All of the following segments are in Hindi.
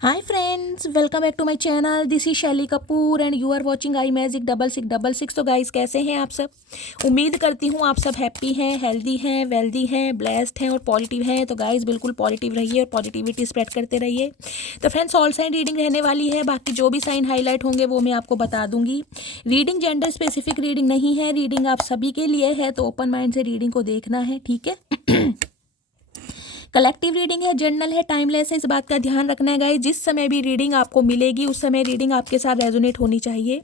Hi friends, welcome back to my channel. This is Shaili Kapoor and you are watching I magic 6666। तो गाइस कैसे हैं आप सब? उम्मीद करती हूँ आप सब हैप्पी हैं, हेल्दी हैं, वेल्दी हैं, ब्लेस्ड हैं और पॉजिटिव हैं। तो गाइस बिल्कुल पॉजिटिव रहिए और पॉजिटिविटी स्प्रेड करते रहिए। तो फ्रेंड्स ऑल साइन रीडिंग रहने वाली है, बाकी जो भी साइन हाईलाइट होंगे वो मैं आपको बता दूंगी। रीडिंग जेंडर स्पेसिफिक रीडिंग नहीं है, रीडिंग आप सभी के लिए है, तो ओपन माइंड से रीडिंग को देखना है, ठीक है। कलेक्टिव रीडिंग है, जर्नल है, टाइमलेस है, इस बात का ध्यान रखना है गाइस। जिस समय भी रीडिंग आपको मिलेगी उस समय रीडिंग आपके साथ रेजोनेट होनी चाहिए,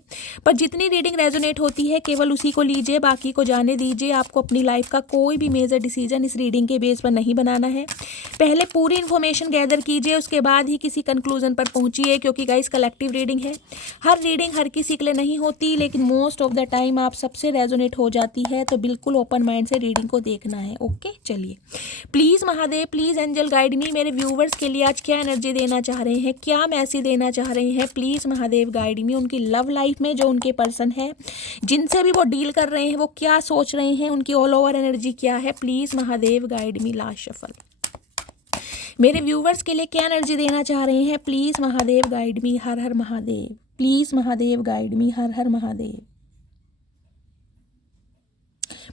पर जितनी रीडिंग रेजोनेट होती है केवल उसी को लीजिए, बाकी को जाने दीजिए। आपको अपनी लाइफ का कोई भी मेजर डिसीजन इस रीडिंग के बेस पर नहीं बनाना है। पहले पूरी इन्फॉर्मेशन गैदर कीजिए, उसके बाद ही किसी कंक्लूजन पर पहुंचिए, क्योंकि गाइस कलेक्टिव रीडिंग है। हर रीडिंग हर किसी के लिए नहीं होती, लेकिन मोस्ट ऑफ द टाइम आप सबसे रेजोनेट हो जाती है, तो बिल्कुल ओपन माइंड से रीडिंग को देखना है। ओके चलिए, please Mahadev, please angel guide me. मेरे व्यूवर्स के लिए आज क्या एनर्जी देना चाह रहे हैं, क्या मैसेज देना चाह रहे हैं, प्लीज़ महादेव गाइड मी। उनकी लव लाइफ में जो उनके पर्सन है, जिनसे भी वो डील कर रहे हैं, वो क्या सोच रहे हैं, उनकी ऑल ओवर एनर्जी क्या है, please Mahadev guide me. Last shuffle. मेरे व्यूवर्स के लिए क्या एनर्जी देना चाह रहे हैं, प्लीज़ महादेव गाइड मी। हर हर महादेव, प्लीज़ महादेव गाइड मी। हर हर Mahadev,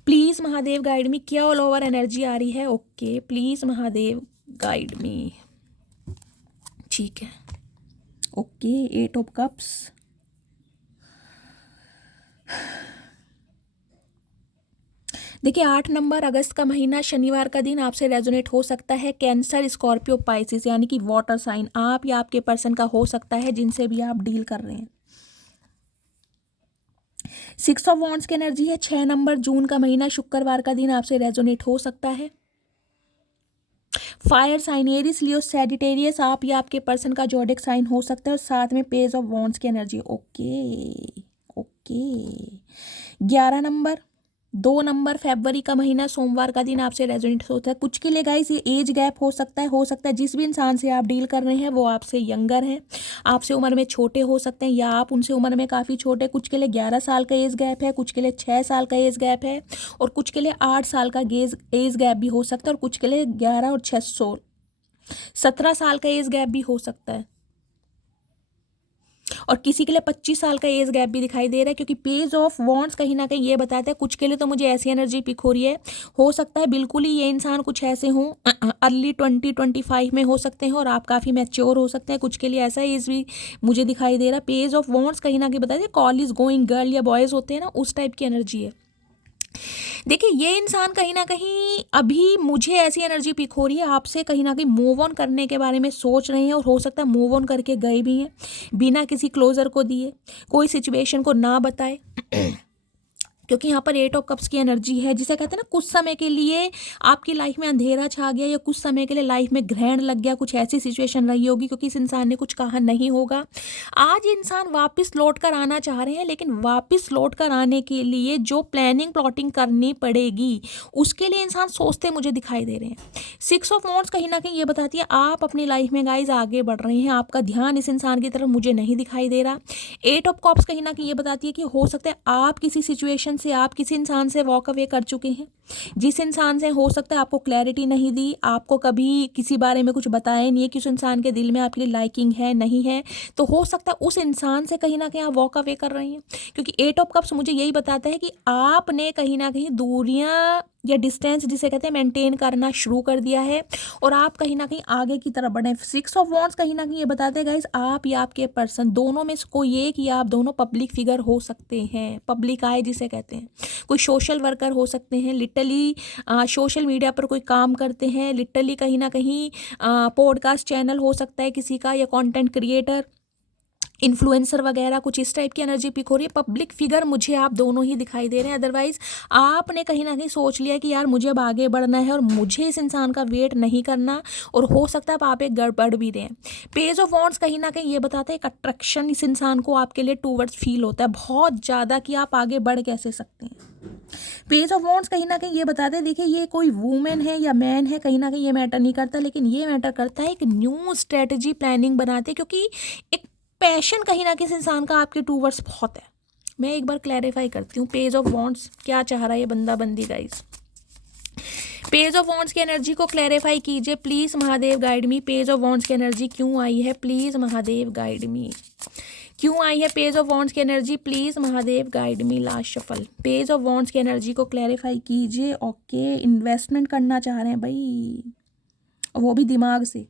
please Mahadev guide me. क्या ऑल ओवर एनर्जी आ रही है? ओके, प्लीज़ महादेव गाइड मी। ठीक है, ओके। 8 ऑफ कप्स, देखिए 8 नंबर, अगस्त का महीना, शनिवार का दिन आपसे रेजोनेट हो सकता है। कैंसर, स्कॉर्पियो, पाइसिस, यानी कि वाटर साइन आप या आपके पर्सन का हो सकता है, जिनसे भी आप डील कर रहे हैं। 6 ऑफ वॉन्ड्स की एनर्जी है। 6 नंबर, जून का महीना, शुक्रवार का दिन आपसे रेजोनेट हो सकता है। फायर साइन, एरिस, लियो, सैजिटेरियस आप या आपके पर्सन का जोडिक साइन हो सकता है, और साथ में पेज ऑफ वॉन्ड्स की energy. Okay okay. 11 number, 2 number, फरवरी का महीना, सोमवार का दिन आपसे रेजोनेट होता है। कुछ के लिए गाइस ये एज गैप हो सकता है जिस भी इंसान से आप डील कर रहे हैं वो आपसे यंगर हैं, आपसे उम्र में छोटे हो सकते हैं, या आप उनसे उम्र में काफ़ी छोटे। कुछ के लिए 11 साल का एज गैप है, कुछ के लिए 6 साल का एज गैप है, और कुछ के लिए 8 साल का एज गैप भी हो सकता है, और कुछ के लिए 11 और 6 16 17 साल का एज गैप भी हो सकता है, और किसी के लिए 25 साल का एज गैप भी दिखाई दे रहा है, क्योंकि पेज ऑफ वॉन्ड्स कहीं ना कहीं ये बताता है। कुछ के लिए तो मुझे ऐसी एनर्जी पिक हो रही है, हो सकता है बिल्कुल ही ये इंसान कुछ ऐसे हों, अर्ली 20-25 में हो सकते हैं, और आप काफ़ी मैच्योर हो सकते हैं। कुछ के लिए ऐसा एज भी मुझे दिखाई दे रहा है। पेज ऑफ वॉन्ड्स कहीं ना कहीं बताते हैं कॉल इज गोइंग, गर्ल या बॉयज़ होते हैं ना, उस टाइप की एनर्जी है। देखिए ये इंसान कहीं ना कहीं, अभी मुझे ऐसी एनर्जी पिक हो रही है, आपसे कहीं ना कहीं मूव ऑन करने के बारे में सोच रहे हैं, और हो सकता है मूव ऑन करके गए भी हैं बिना किसी क्लोजर को दिए, कोई सिचुएशन को ना बताए। क्योंकि यहाँ पर 8 ऑफ कप्स की एनर्जी है, जिसे कहते हैं ना कुछ समय के लिए आपकी लाइफ में अंधेरा छा गया, या कुछ समय के लिए लाइफ में ग्रहण लग गया, कुछ ऐसी सिचुएशन रही होगी, क्योंकि इस इंसान ने कुछ कहा नहीं होगा। आज इंसान वापस लौट कर आना चाह रहे हैं, लेकिन वापस लौट कर आने के लिए जो प्लानिंग प्लॉटिंग करनी पड़ेगी, उसके लिए इंसान सोचते मुझे दिखाई दे रहे हैं। 6 ऑफ वॉन्ड्स कहीं ना कहीं ये बताती है आप अपनी लाइफ में गाइज आगे बढ़ रहे हैं, आपका ध्यान इस इंसान की तरफ मुझे नहीं दिखाई दे रहा। 8 ऑफ कप्स कहीं ना कहीं ये बताती है कि हो सकता है आप किसी सिचुएशन से, आप किसी इंसान से वॉक अवे कर चुके हैं, जिस इंसान से हो सकता है आपको क्लैरिटी नहीं दी, आपको कभी किसी बारे में कुछ बताया नहीं है कि उस इंसान के दिल में आपके लिए लाइकिंग है नहीं है, तो हो सकता है उस इंसान से कहीं ना कहीं आप वॉक अवे कर रही हैं। क्योंकि 8 ऑफ कप्स मुझे यही बताता है कि आपने कहीं ना कहीं दूरियां या डिस्टेंस जिसे कहते हैं मेंटेन करना शुरू कर दिया है, और आप कहीं ना कहीं आगे की तरफ बढ़े। 6 ऑफ वॉन्ड्स कहीं ना कहीं ये बताते हैं गाइस आप या आपके पर्सन दोनों में से कोई एक, या आप दोनों पब्लिक फिगर हो सकते हैं, पब्लिक आय जिसे कहते हैं। कोई सोशल वर्कर हो सकते हैं, लिटरली सोशल मीडिया पर कोई काम करते हैं, लिटरली कहीं ना कहीं पॉडकास्ट चैनल हो सकता है किसी का, या कंटेंट क्रिएटर, इन्फ्लुएंसर वगैरह, कुछ इस टाइप की एनर्जी पिक हो रही है। पब्लिक फिगर मुझे आप दोनों ही दिखाई दे रहे हैं। अदरवाइज आपने कहीं ना कहीं सोच लिया कि यार मुझे अब आगे बढ़ना है और मुझे इस इंसान का वेट नहीं करना, और हो सकता है आप एक गड़बड़ भी दें। पेज ऑफ वॉन्ड्स कहीं ना कहीं ये बताता है एक अट्रैक्शन इस इंसान को आपके लिए टूवर्ड्स फील होता है बहुत ज़्यादा, कि आप आगे बढ़ कैसे सकते हैं। पेज ऑफ वॉन्ड्स कहीं ना कहीं ये बताते हैं, देखिए ये कोई वुमेन है या मैन है, कहीं ना कहीं ये मैटर नहीं करता, लेकिन ये मैटर करता है एक न्यू स्ट्रेटजी प्लानिंग बनाते हैं, क्योंकि एक पैशन कहीं ना किसी इंसान का आपके टूवर्ड्स बहुत है। मैं एक बार क्लैरिफाई करती हूँ पेज ऑफ वॉन्ड्स क्या चाह रहा है ये बंदा बंदी गाइस। पेज ऑफ वॉन्ड्स की एनर्जी को क्लैरिफाई कीजिए please Mahadev guide me. Page of wands की एनर्जी क्यों आई है, प्लीज महादेव गाइड मी। क्यों आई है पेज ऑफ वॉन्ड्स की energy, please Mahadev guide me. Last shuffle, page of wands की एनर्जी को क्लैरिफाई कीजिए। ओके, इन्वेस्टमेंट करना चाह रहे हैं भाई, वो भी दिमाग से।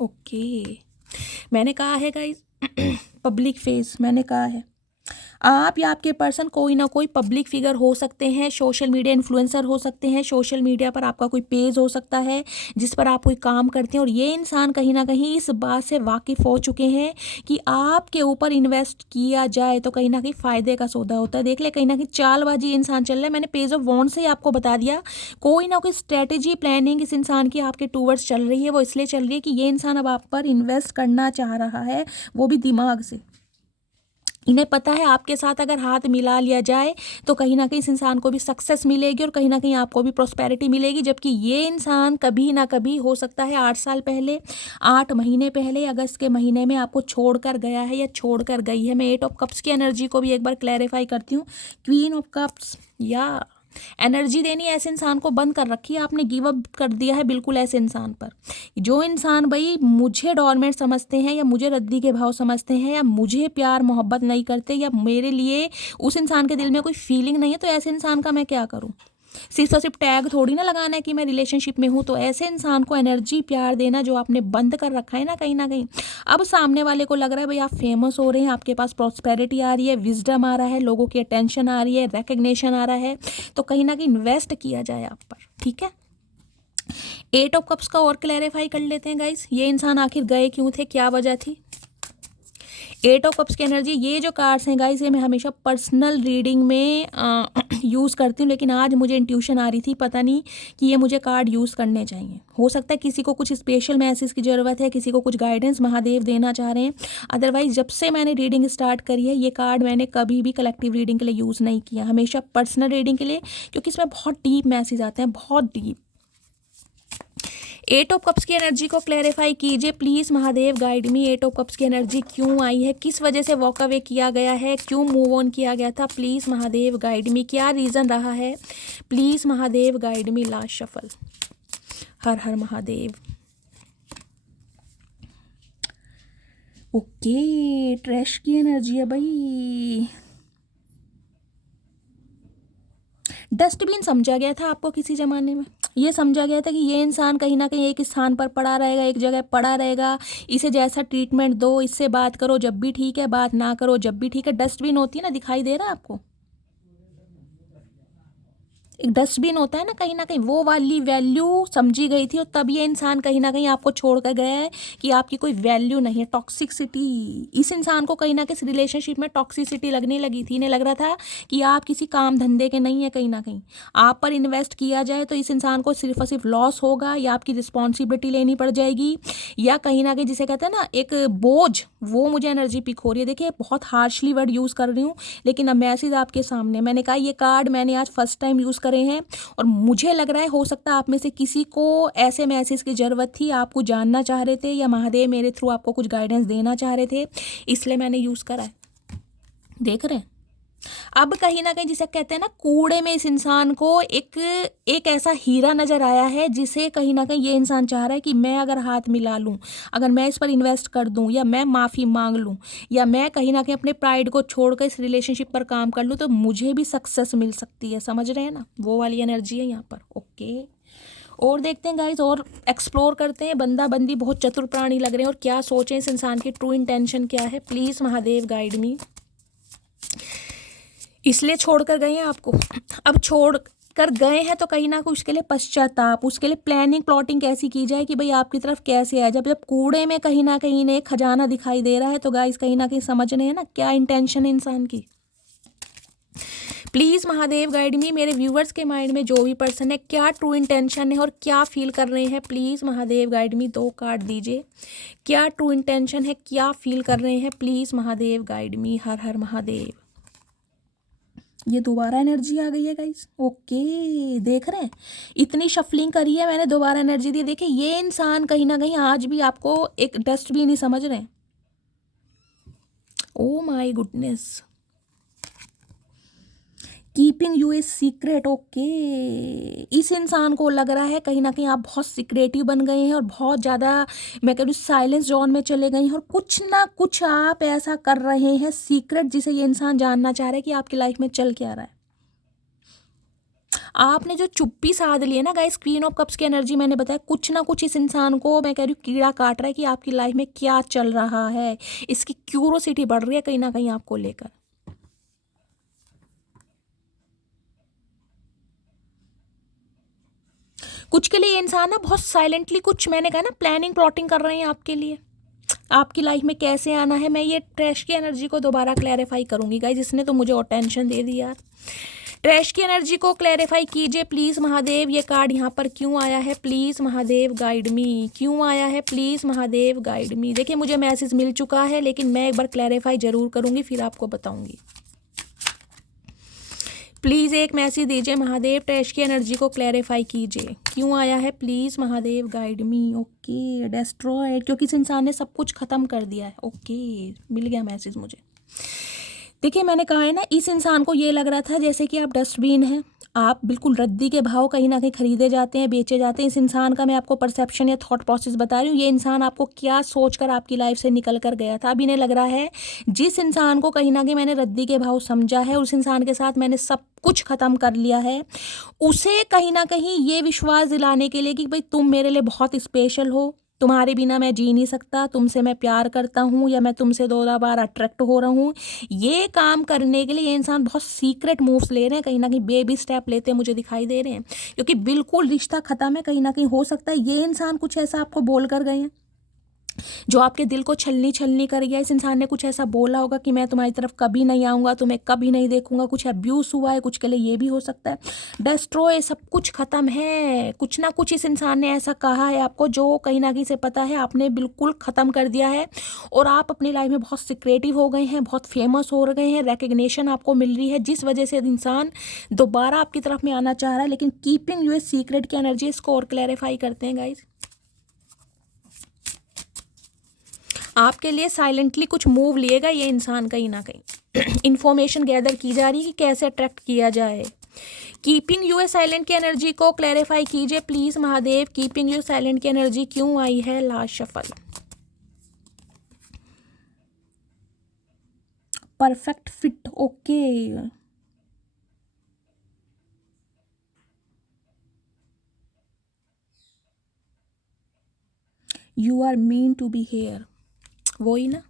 ओके मैंने कहा है गाइस पब्लिक फेस, मैंने कहा है आप या आपके पर्सन कोई ना कोई पब्लिक फिगर हो सकते हैं, सोशल मीडिया इन्फ्लुएंसर हो सकते हैं, सोशल मीडिया पर आपका कोई पेज हो सकता है जिस पर आप कोई काम करते हैं, और ये इंसान कहीं ना कहीं इस बात से वाकिफ़ हो चुके हैं कि आपके ऊपर इन्वेस्ट किया जाए तो कहीं ना कहीं फ़ायदे का सौदा होता है। देख ले, कहीं ना कहीं चालबाजी इंसान चल रहा है। मैंने पेज ऑफ वॉन्ड से ही आपको बता दिया, कोई ना कोई स्ट्रेटेजी प्लानिंग इस इंसान की आपके टूवर्ड्स चल रही है। वो इसलिए चल रही है कि ये इंसान अब आप पर इन्वेस्ट करना चाह रहा है, वो भी दिमाग से। इन्हें पता है आपके साथ अगर हाथ मिला लिया जाए तो कहीं ना कहीं इस इंसान को भी सक्सेस मिलेगी और कहीं ना कहीं आपको भी प्रॉस्पेरिटी मिलेगी। जबकि ये इंसान कभी ना कभी, हो सकता है 8 साल पहले, 8 महीने पहले, अगस्त के महीने में आपको छोड़कर गया है या छोड़कर गई है। मैं 8 ऑफ कप्स की एनर्जी को भी एक बार क्लैरिफाई करती हूँ। क्वीन ऑफ कप्स, या एनर्जी देनी ऐसे इंसान को बंद कर रखी है आपने, गिव अप कर दिया है बिल्कुल ऐसे इंसान पर। जो इंसान भाई मुझे डोरमेट समझते हैं या मुझे रद्दी के भाव समझते हैं या मुझे प्यार मोहब्बत नहीं करते या मेरे लिए उस इंसान के दिल में कोई फीलिंग नहीं है, तो ऐसे इंसान का मैं क्या करूं। सिर्फ और सिर्फ टैग थोड़ी ना लगाना है कि मैं रिलेशनशिप में हूँ। तो ऐसे इंसान को एनर्जी प्यार देना जो आपने बंद कर रखा है ना कहीं ना कहीं, अब सामने वाले को लग रहा है भाई आप फेमस हो रहे हैं, आपके पास प्रॉस्पेरिटी आ रही है, विजडम आ रहा है, लोगों की अटेंशन आ रही है, रिकग्निशन आ रहा है, तो कहीं ना कहीं इन्वेस्ट किया जाए आप पर। ठीक है, 8 ऑफ कप्स का और क्लैरिफाई कर लेते हैं गाइस। ये इंसान आखिर गए क्यों थे, क्या वजह थी। 8 ऑफ कप्स की एनर्जी, ये जो कार्ड्स हैं गाइस, ये मैं हमेशा पर्सनल रीडिंग में यूज़ करती हूँ, लेकिन आज मुझे इंट्यूशन आ रही थी, पता नहीं कि ये मुझे कार्ड यूज़ करने चाहिए। हो सकता है किसी को कुछ स्पेशल मैसेज की ज़रूरत है, किसी को कुछ गाइडेंस महादेव देना चाह रहे हैं। अदरवाइज जब से मैंने रीडिंग स्टार्ट करी है, ये कार्ड मैंने कभी भी कलेक्टिव रीडिंग के लिए यूज़ नहीं किया, हमेशा पर्सनल रीडिंग के लिए, क्योंकि इसमें बहुत डीप मैसेज आते हैं, बहुत डीप। 8 ऑफ कप्स की एनर्जी को क्लैरिफाई कीजिए please Mahadev guide me. 8 of cups की एनर्जी क्यों आई है, किस वजह से वॉक अवे किया गया है, क्यों मूव ऑन किया गया था, प्लीज महादेव गाइड मी। क्या रीजन रहा है, please Mahadev guide me. Last shuffle, हर हर महादेव। ओके, ट्रैश की एनर्जी है भाई। डस्टबिन समझा गया था आपको किसी ज़माने में, ये समझा गया था कि ये इंसान कहीं ना कहीं एक स्थान पर पड़ा रहेगा, एक जगह पड़ा रहेगा, इसे जैसा ट्रीटमेंट दो, इससे बात करो जब भी ठीक है, बात ना करो जब भी ठीक है। डस्टबिन होती है ना, दिखाई दे रहा है आपको, एक डस्टबिन होता है ना कहीं वो वाली वैल्यू समझी गई थी, और तब ये इंसान कहीं ना कहीं आपको छोड़ कर गया है कि आपकी कोई वैल्यू नहीं है। टॉक्सिसिटी, इस इंसान को कहीं ना कहीं रिलेशनशिप में टॉक्सिसिटी लगने लगी थी। इन्हें लग रहा था कि आप किसी काम धंधे के नहीं है, कहीं ना कहीं आप पर इन्वेस्ट किया जाए तो इस इंसान को सिर्फ और सिर्फ लॉस होगा, या आपकी रिस्पॉन्सिबिलिटी लेनी पड़ जाएगी, या कहीं ना कहीं जिसे कहते हैं ना एक बोझ, वो मुझे एनर्जी पिक हो रही है। देखिए बहुत हार्शली वर्ड यूज़ कर रही हूँ, लेकिन अब मैसेज आपके सामने। मैंने कहा ये कार्ड मैंने आज फर्स्ट टाइम यूज़ करे हैं, और मुझे लग रहा है हो सकता है आप में से किसी को ऐसे मैसेज की ज़रूरत थी, आपको जानना चाह रहे थे, या महादेव मेरे थ्रू आपको कुछ गाइडेंस देना चाह रहे थे, इसलिए मैंने यूज़ करा है। देख रहे हैं, अब कहीं ना कहीं जिसे कहते हैं ना कूड़े में इस इंसान को एक ऐसा हीरा नजर आया है, जिसे कहीं ना कहीं ये इंसान चाह रहा है कि मैं अगर हाथ मिला लूं, अगर मैं इस पर इन्वेस्ट कर दूं, या मैं माफ़ी मांग लूं, या मैं कहीं ना कहीं अपने प्राइड को छोड़कर इस रिलेशनशिप पर काम कर लूं, तो मुझे भी सक्सेस मिल सकती है। समझ रहे हैं ना, वो वाली एनर्जी है यहाँ पर। ओके, और देखते हैं गाइज, और एक्सप्लोर करते हैं। बंदा बंदी बहुत चतुर प्राणी लग रहे हैं, और क्या सोचें इस इंसान की ट्रू इंटेंशन क्या है, प्लीज़ महादेव गाइड मी। इसलिए छोड़कर गए हैं आपको, अब छोड़ कर गए हैं तो कहीं ना कहीं उसके लिए पश्चाताप, उसके लिए प्लानिंग प्लॉटिंग कैसी की जाए कि भाई आपकी तरफ कैसे आए। जब जब कूड़े में कहीं ना कहीं इन्हें खजाना दिखाई दे रहा है, तो गाइस कहीं ना कहीं समझ रहे हैं ना क्या इंटेंशन है इंसान की। प्लीज़ महादेव गाइड मी, मेरे व्यूवर्स के माइंड में जो भी पर्सन है, क्या ट्रू इंटेंशन है और क्या फील कर रहे हैं, please Mahadev guide me. 2 card दीजिए, क्या ट्रू इंटेंशन है, क्या फील कर रहे हैं, प्लीज़ महादेव गाइड मी। हर हर महादेव। ये दोबारा एनर्जी आ गई है गाइस। ओके, देख रहे हैं, इतनी शफलिंग करी है मैंने, दोबारा एनर्जी दी। देखिए ये इंसान कहीं ना कहीं आज भी आपको एक डस्टबिन ही समझ रहे हैं। Oh my goodness, keeping you a secret. Okay, इस इंसान को लग रहा है कहीं ना कहीं आप बहुत सिक्रेटिव बन गए हैं और बहुत ज़्यादा, मैं कह रही हूँ, साइलेंस जोन में चले गए हैं और कुछ ना कुछ आप ऐसा कर रहे हैं सीक्रेट जिसे ये इंसान जानना चाह रहा है कि आपकी लाइफ में चल क्या रहा है। आपने जो चुप्पी साध ली है ना गाइस, क्वीन ऑफ कप्स की एनर्जी मैंने बताया, कुछ ना कुछ इस इंसान को, मैं कह रही हूँ, कीड़ा काट रहा है कि आपकी लाइफ में क्या चल रहा है। इसकी क्यूरोसिटी बढ़ रही है कहीं ना कहीं आपको लेकर। कुछ के लिए ये इंसान ना बहुत साइलेंटली, कुछ मैंने कहा ना, प्लानिंग प्लॉटिंग कर रहे हैं आपके लिए, आपकी लाइफ में कैसे आना है। मैं ये ट्रैश की एनर्जी को दोबारा क्लैरिफाई करूंगी गाइस, इसने तो मुझे और टेंशन दे दी यार। ट्रैश की एनर्जी को क्लैरिफाई कीजिए प्लीज़ महादेव। ये कार्ड यहाँ पर क्यों आया है, प्लीज़ महादेव गाइड मी, क्यों आया है, प्लीज़ महादेव गाइड मी। देखिए मुझे मैसेज मिल चुका है, लेकिन मैं एक बार क्लैरिफाई ज़रूर करूँगी, फिर आपको बताऊँगी। प्लीज़ एक मैसेज दीजिए महादेव, ट्रैश की एनर्जी को क्लैरिफाई कीजिए, क्यों आया है, please Mahadev guide me. Okay, destroyed, क्योंकि इस इंसान ने सब कुछ ख़त्म कर दिया है। ओके, मिल गया मैसेज मुझे। देखिए मैंने कहा है ना, इस इंसान को ये लग रहा था जैसे कि आप डस्टबिन हैं, आप बिल्कुल रद्दी के भाव कहीं ना कहीं खरीदे जाते हैं, बेचे जाते हैं। इस इंसान का मैं आपको परसेप्शन या थॉट प्रोसेस बता रही हूँ। ये इंसान आपको क्या सोचकर आपकी लाइफ से निकल कर गया था। अब इन्हें लग रहा है जिस इंसान को कहीं ना कहीं मैंने रद्दी के भाव समझा है, उस इंसान के साथ मैंने सब कुछ ख़त्म कर लिया है, उसे कहीं ना कहीं ये विश्वास दिलाने के लिए कि भाई तुम मेरे लिए बहुत स्पेशल हो, तुम्हारे बिना मैं जी नहीं सकता, तुमसे मैं प्यार करता हूँ, या मैं तुमसे दोहरा बार अट्रैक्ट हो रहा हूँ। ये काम करने के लिए ये इंसान बहुत सीक्रेट मूव्स ले रहे हैं, कहीं ना कहीं बेबी स्टेप लेते मुझे दिखाई दे रहे हैं, क्योंकि बिल्कुल रिश्ता ख़त्म है। कहीं ना कहीं हो सकता है ये इंसान कुछ ऐसा आपको बोल कर गए हैं जो आपके दिल को छलनी छलनी कर गया। इस इंसान ने कुछ ऐसा बोला होगा कि मैं तुम्हारी तरफ कभी नहीं आऊँगा, तुम्हें कभी नहीं देखूंगा। कुछ अब्यूज़ हुआ है कुछ के लिए, ये भी हो सकता है। डेस्ट्रॉय, सब कुछ ख़त्म है। कुछ ना कुछ इस इंसान ने ऐसा कहा है आपको जो कहीं ना कहीं से पता है आपने बिल्कुल ख़त्म कर दिया है, और आप अपनी लाइफ में बहुत सिक्रेटिव हो गए हैं, बहुत फेमस हो गए हैं, रिकग्निशन आपको मिल रही है, जिस वजह से इंसान दोबारा आपकी तरफ में आना चाह रहा है। लेकिन कीपिंग यू ए सीक्रेट की एनर्जी, इसको और क्लैरिफाई करते हैं गाइज। आपके लिए साइलेंटली कुछ मूव लिएगा ये इंसान कहीं ना कहीं। इंफॉर्मेशन गैदर की जा रही है कि कैसे अट्रैक्ट किया जाए। कीपिंग यू ए साइलेंट की एनर्जी को क्लैरिफाई कीजिए please Mahadev. Keeping you silent की एनर्जी क्यों आई है, last shuffle. Perfect fit, okay. You are mean to be here, वही ना,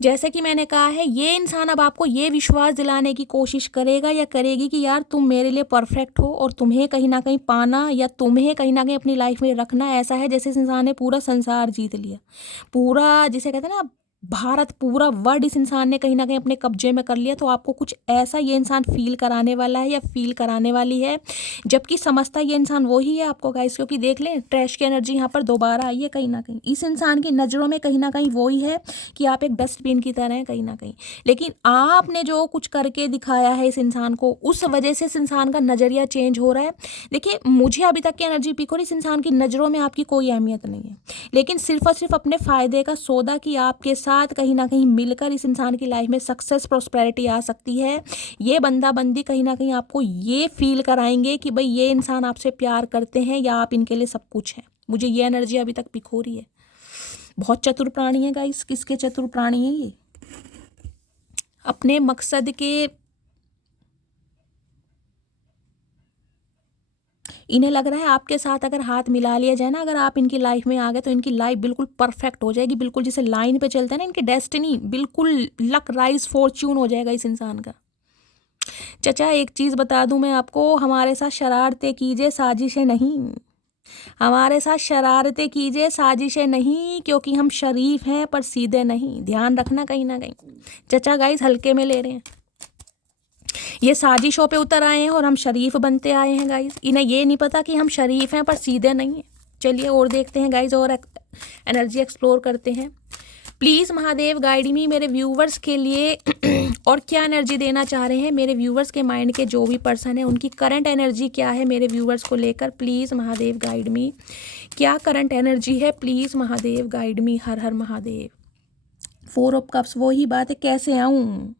जैसे कि मैंने कहा है, ये इंसान अब आपको ये विश्वास दिलाने की कोशिश करेगा या करेगी कि यार तुम मेरे लिए परफेक्ट हो, और तुम्हें कहीं ना कहीं पाना या तुम्हें कहीं ना कहीं अपनी लाइफ में रखना ऐसा है जैसे इस इंसान ने पूरा संसार जीत लिया, पूरा जिसे कहते हैं ना भारत, पूरा वर्ल्ड इस इंसान ने कहीं ना कहीं अपने कब्जे में कर लिया। तो आपको कुछ ऐसा ये इंसान फील कराने वाला है या फील कराने वाली है, जबकि समझता ये इंसान वही है आपको गाइस। क्योंकि देख लें, ट्रैश की एनर्जी यहाँ पर दोबारा आई है। कहीं ना कहीं इस इंसान की नज़रों में कहीं ना कहीं वही है कि आप एक डस्टबिन की तरह हैं कहीं ना कहीं। लेकिन आपने जो कुछ करके दिखाया है इस इंसान को, उस वजह से इस इंसान का नज़रिया चेंज हो रहा है। देखिए मुझे अभी तक की एनर्जी पिक हो रही, इस इंसान की नज़रों में आपकी कोई अहमियत नहीं है, लेकिन सिर्फ और सिर्फ अपने फ़ायदे का सौदा कि आपके साथ कहीं ना कहीं मिलकर इस इंसान की लाइफ में सक्सेस प्रॉस्पेरिटी आ सकती है। ये बंदा बंदी कहीं ना कहीं आपको ये फील कराएंगे कि भाई ये इंसान आपसे प्यार करते हैं या आप इनके लिए सब कुछ हैं। मुझे ये एनर्जी अभी तक पिक हो रही है। बहुत चतुर प्राणी है गाइस। किसके चतुर प्राणी है ये? अपने मकसद के, इन्हें लग रहा है आपके साथ अगर हाथ मिला लिया जाए ना, अगर आप इनकी लाइफ में आ गए तो इनकी लाइफ बिल्कुल परफेक्ट हो जाएगी। बिल्कुल जैसे लाइन पे चलते हैं ना, इनकी डेस्टिनी बिल्कुल लक राइज फॉर्च्यून हो जाएगा इस इंसान का। चचा एक चीज़ बता दूं मैं आपको, हमारे साथ शरारतें कीजिए, साजिशें नहीं। हमारे साथ शरारतें कीजिए, साजिशें नहीं, क्योंकि हम शरीफ हैं पर सीधे नहीं। ध्यान रखना कहीं ना कहीं। चचा गाइस हल्के में ले रहे हैं, ये साजिशों पे उतर आए हैं और हम शरीफ बनते आए हैं गाइस। इन्हें ये नहीं पता कि हम शरीफ हैं पर सीधे नहीं हैं। चलिए और देखते हैं गाइस, और एनर्जी एक्सप्लोर करते हैं। प्लीज़ महादेव गाइड मी, मेरे व्यूवर्स के लिए और क्या एनर्जी देना चाह रहे हैं मेरे व्यूवर्स के माइंड के जो भी पर्सन है, उनकी करंट एनर्जी क्या है मेरे व्यूवर्स को लेकर। प्लीज़ महादेव गाइड मी, क्या करंट एनर्जी है, प्लीज़ महादेव गाइड मी। हर हर महादेव। 4 ऑफ कप्स, वही बात है, कैसे आऊँ,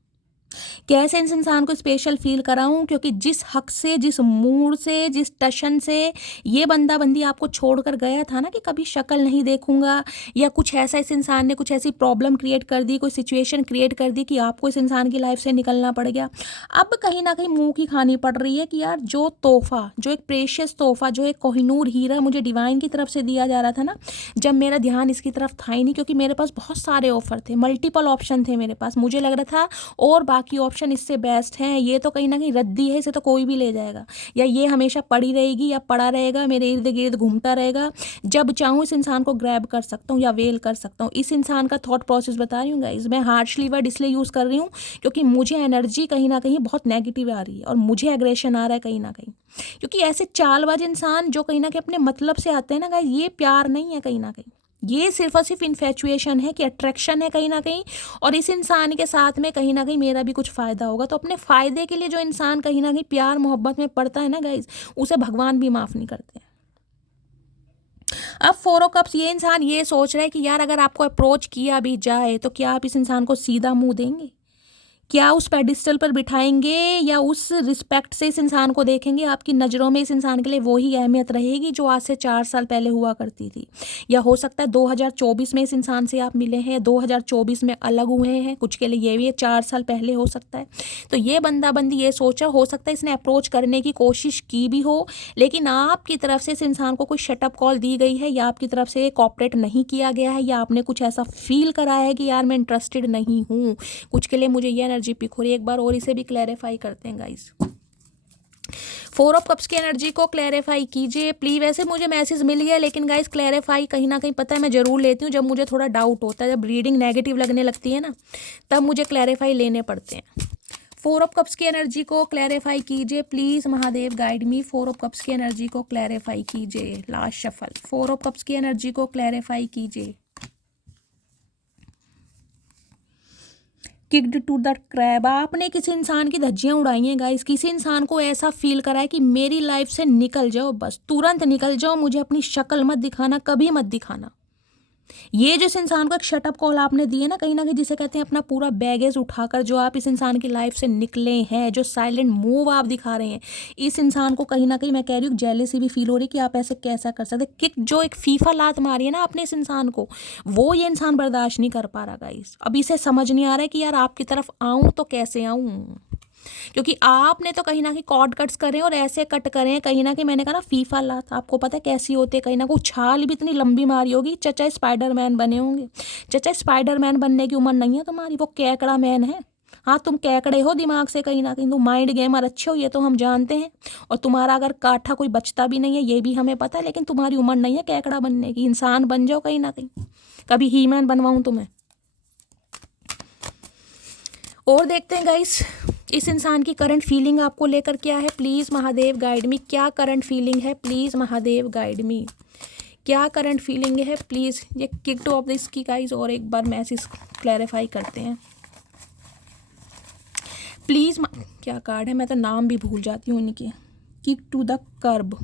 कैसे इस इंसान को स्पेशल फील कराऊं, क्योंकि जिस हक से, जिस मूड से, जिस टशन से ये बंदा बंदी आपको छोड़कर गया था ना कि कभी शक्ल नहीं देखूंगा, या कुछ ऐसा इस इंसान ने कुछ ऐसी प्रॉब्लम क्रिएट कर दी, कोई सिचुएशन क्रिएट कर दी कि आपको इस इंसान की लाइफ से निकलना पड़ गया। अब कहीं ना कहीं मुंह की खानी पड़ रही है कि यार जो तोहफा, जो एक प्रेशियस तोहफा, जो एक कोहिनूर हीरा मुझे डिवाइन की तरफ से दिया जा रहा था ना, जब मेरा ध्यान इसकी तरफ था ही नहीं, क्योंकि मेरे पास बहुत सारे ऑफर थे, मल्टीपल ऑप्शन थे मेरे पास, मुझे लग रहा था और बाकी ऑप्शन इससे बेस्ट हैं, ये तो कहीं ना कहीं रद्दी है, इसे तो कोई भी ले जाएगा, या ये हमेशा पड़ी रहेगी या पड़ा रहेगा, मेरे इर्द गिर्द घूमता रहेगा, जब चाहूँ इस इंसान को ग्रैब कर सकता हूँ या वेल कर सकता हूँ। इस इंसान का थॉट प्रोसेस बता रही हूँ गाइस, मैं हार्शली वर्ड इसलिए यूज़ कर रही हूँ क्योंकि मुझे एनर्जी कहीं ना कहीं बहुत नेगेटिव आ रही है और मुझे एग्रेशन आ रहा है कहीं ना कहीं, क्योंकि ऐसे चालबाज इंसान जो कहीं ना कहीं अपने मतलब से आते हैं ना गाइस, ये प्यार नहीं है कहीं ना कहीं, ये सिर्फ और सिर्फ इन्फेचुएशन है कि अट्रैक्शन है कहीं ना कहीं, और इस इंसान के साथ में कहीं ना कहीं मेरा भी कुछ फ़ायदा होगा, तो अपने फ़ायदे के लिए जो इंसान कहीं ना कहीं प्यार मोहब्बत में पड़ता है ना गाइज, उसे भगवान भी माफ़ नहीं करते हैं। अब 4 ऑफ कप्स, ये इंसान ये सोच रहा है कि यार अगर आपको अप्रोच किया भी जाए तो क्या आप इस इंसान को सीधा मुंह देंगे, क्या उस पेडिस्टल पर बिठाएंगे, या उस रिस्पेक्ट से इस इंसान को देखेंगे, आपकी नज़रों में इस इंसान के लिए वही अहमियत रहेगी जो आज से 4 साल पहले हुआ करती थी, या हो सकता है 2024 में इस इंसान से आप मिले हैं, 2024 में अलग हुए हैं, कुछ के लिए ये भी 4 साल पहले हो सकता है। तो ये बंदा बंदी ये सोचा, हो सकता है इसने अप्रोच करने की कोशिश की भी हो, लेकिन आपकी तरफ से इस इंसान को कोई शटअप कॉल दी गई है, या आपकी तरफ से कॉपरेट नहीं किया गया है, या आपने कुछ ऐसा फील कराया है कि यार मैं इंटरेस्टेड नहीं हूँ, कुछ के लिए मुझे ये एनर्जी पिक हो रही है। एक बार और इसे भी क्लैरिफाई करते हैं गाइस। 4 ऑफ कप्स की एनर्जी को क्लैरिफाई कीजिए प्लीज। वैसे मुझे मैसेज मिल गया, लेकिन गाइस क्लैरिफाई कहीं ना कहीं पता है मैं जरूर लेती हूँ जब मुझे थोड़ा डाउट होता है, जब रीडिंग नेगेटिव लगने लगती है ना, तब मुझे क्लैरिफाई लेने पड़ते हैं। 4 ऑफ कप्स की एनर्जी को क्लैरिफाई कीजिए please, Mahadev guide me. 4 of cups की एनर्जी को क्लैरिफाई कीजिए। लास्ट शफल, 4 ऑफ कप्स की एनर्जी को क्लैरिफाई कीजिए। किक्ड टू द क्रैब, आपने किसी इंसान की धज्जियां उड़ाई हैं गाइस, किसी इंसान को ऐसा फील करा है कि मेरी लाइफ से निकल जाओ, बस तुरंत निकल जाओ, मुझे अपनी शक्ल मत दिखाना, कभी मत दिखाना। ये जिस इंसान को एक शटअप कॉल आपने दी है ना कहीं जिसे कहते हैं अपना पूरा बैगेज उठाकर जो आप इस इंसान की लाइफ से निकले हैं, जो साइलेंट मूव आप दिखा रहे हैं, इस इंसान को कहीं ना कहीं मैं कह रही हूँ जेलेसी भी फील हो रही है कि आप ऐसे कैसा कर सकते। किक जो एक फीफा लात मारी है ना आपने इस इंसान को, वो ये इंसान बर्दाश्त नहीं कर पा रहा गाइस। अब इसे समझ नहीं आ रहा है कि यार आपकी तरफ आऊँ तो कैसे आऊँ, क्योंकि आपने तो कहीं ना कहीं कॉर्ड कट्स करे और ऐसे कट करे हैं कहीं ना कहीं, मैंने कहा ना फीफा लात आपको पता है कैसी होती है, कहीं ना कोई छाल भी इतनी लंबी मारी होगी, चचा स्पाइडरमैन बने होंगे। चचा स्पाइडरमैन बनने की उम्र नहीं है तुम्हारी, वो कैकड़ा मैन है। हाँ तुम कैकड़े हो दिमाग से कहीं ना कहीं, तुम माइंड गेमर अच्छे हो, ये तो हम जानते हैं, और तुम्हारा अगर काठा कोई बचता भी नहीं है ये भी हमें पता है, लेकिन तुम्हारी उम्र नहीं है कैकड़ा बनने की, इंसान बन जाओ कहीं ना कहीं, कभी ही मैन बनवाऊँ तुम्हें। और देखते हैं गाइस इस इंसान की करंट फीलिंग आपको लेकर क्या है, प्लीज़ महादेव गाइड मी। क्या करंट फीलिंग है प्लीज़ महादेव गाइड मी, क्या करंट फीलिंग है प्लीज़। ये किक टू ऑफ दिस की गाइस और एक बार मैसेज क्लैरिफाई करते हैं प्लीज़। क्या कार्ड है, मैं तो नाम भी भूल जाती हूँ इनके। Kick to the curb,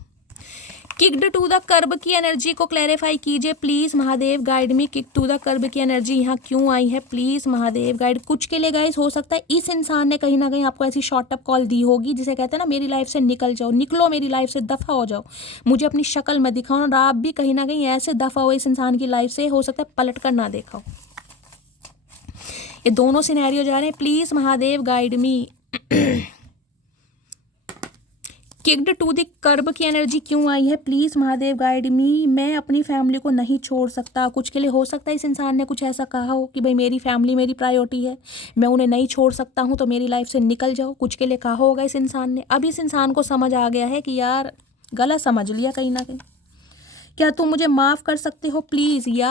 kicked to the curb की एनर्जी को क्लैरिफाई कीजिए please Mahadev guide me. Kick to the curb की एनर्जी यहाँ क्यों आई है प्लीज़ महादेव गाइड। कुछ के लिए गाइस हो सकता है इस इंसान ने कहीं ना कहीं आपको ऐसी शॉर्ट अप कॉल दी होगी जिसे कहते हैं ना मेरी लाइफ से निकल जाओ, निकलो मेरी लाइफ से, दफ़ा हो जाओ, मुझे अपनी शक्ल में दिखाओ, और आप भी कहीं ना कहीं ऐसे दफ़ा हो इस इंसान की लाइफ से, हो सकता है पलट कर ना देखा हो। ये दोनों सिनेरियो जा रहे हैं, please Mahadev guide me. Kicked to the curb की एनर्जी क्यों आई है प्लीज़ महादेव गाइड मी। मैं अपनी फैमिली को नहीं छोड़ सकता। कुछ के लिए हो सकता है इस इंसान ने कुछ ऐसा कहा हो कि भाई मेरी फैमिली मेरी प्रायोरिटी है, मैं उन्हें नहीं छोड़ सकता हूँ, तो मेरी लाइफ से निकल जाओ। कुछ के लिए कहा होगा इस इंसान ने। अब इस इंसान को समझ आ गया है कि यार गलत समझ लिया कहीं ना कहीं, क्या तुम मुझे माफ़ कर सकते हो प्लीज़। या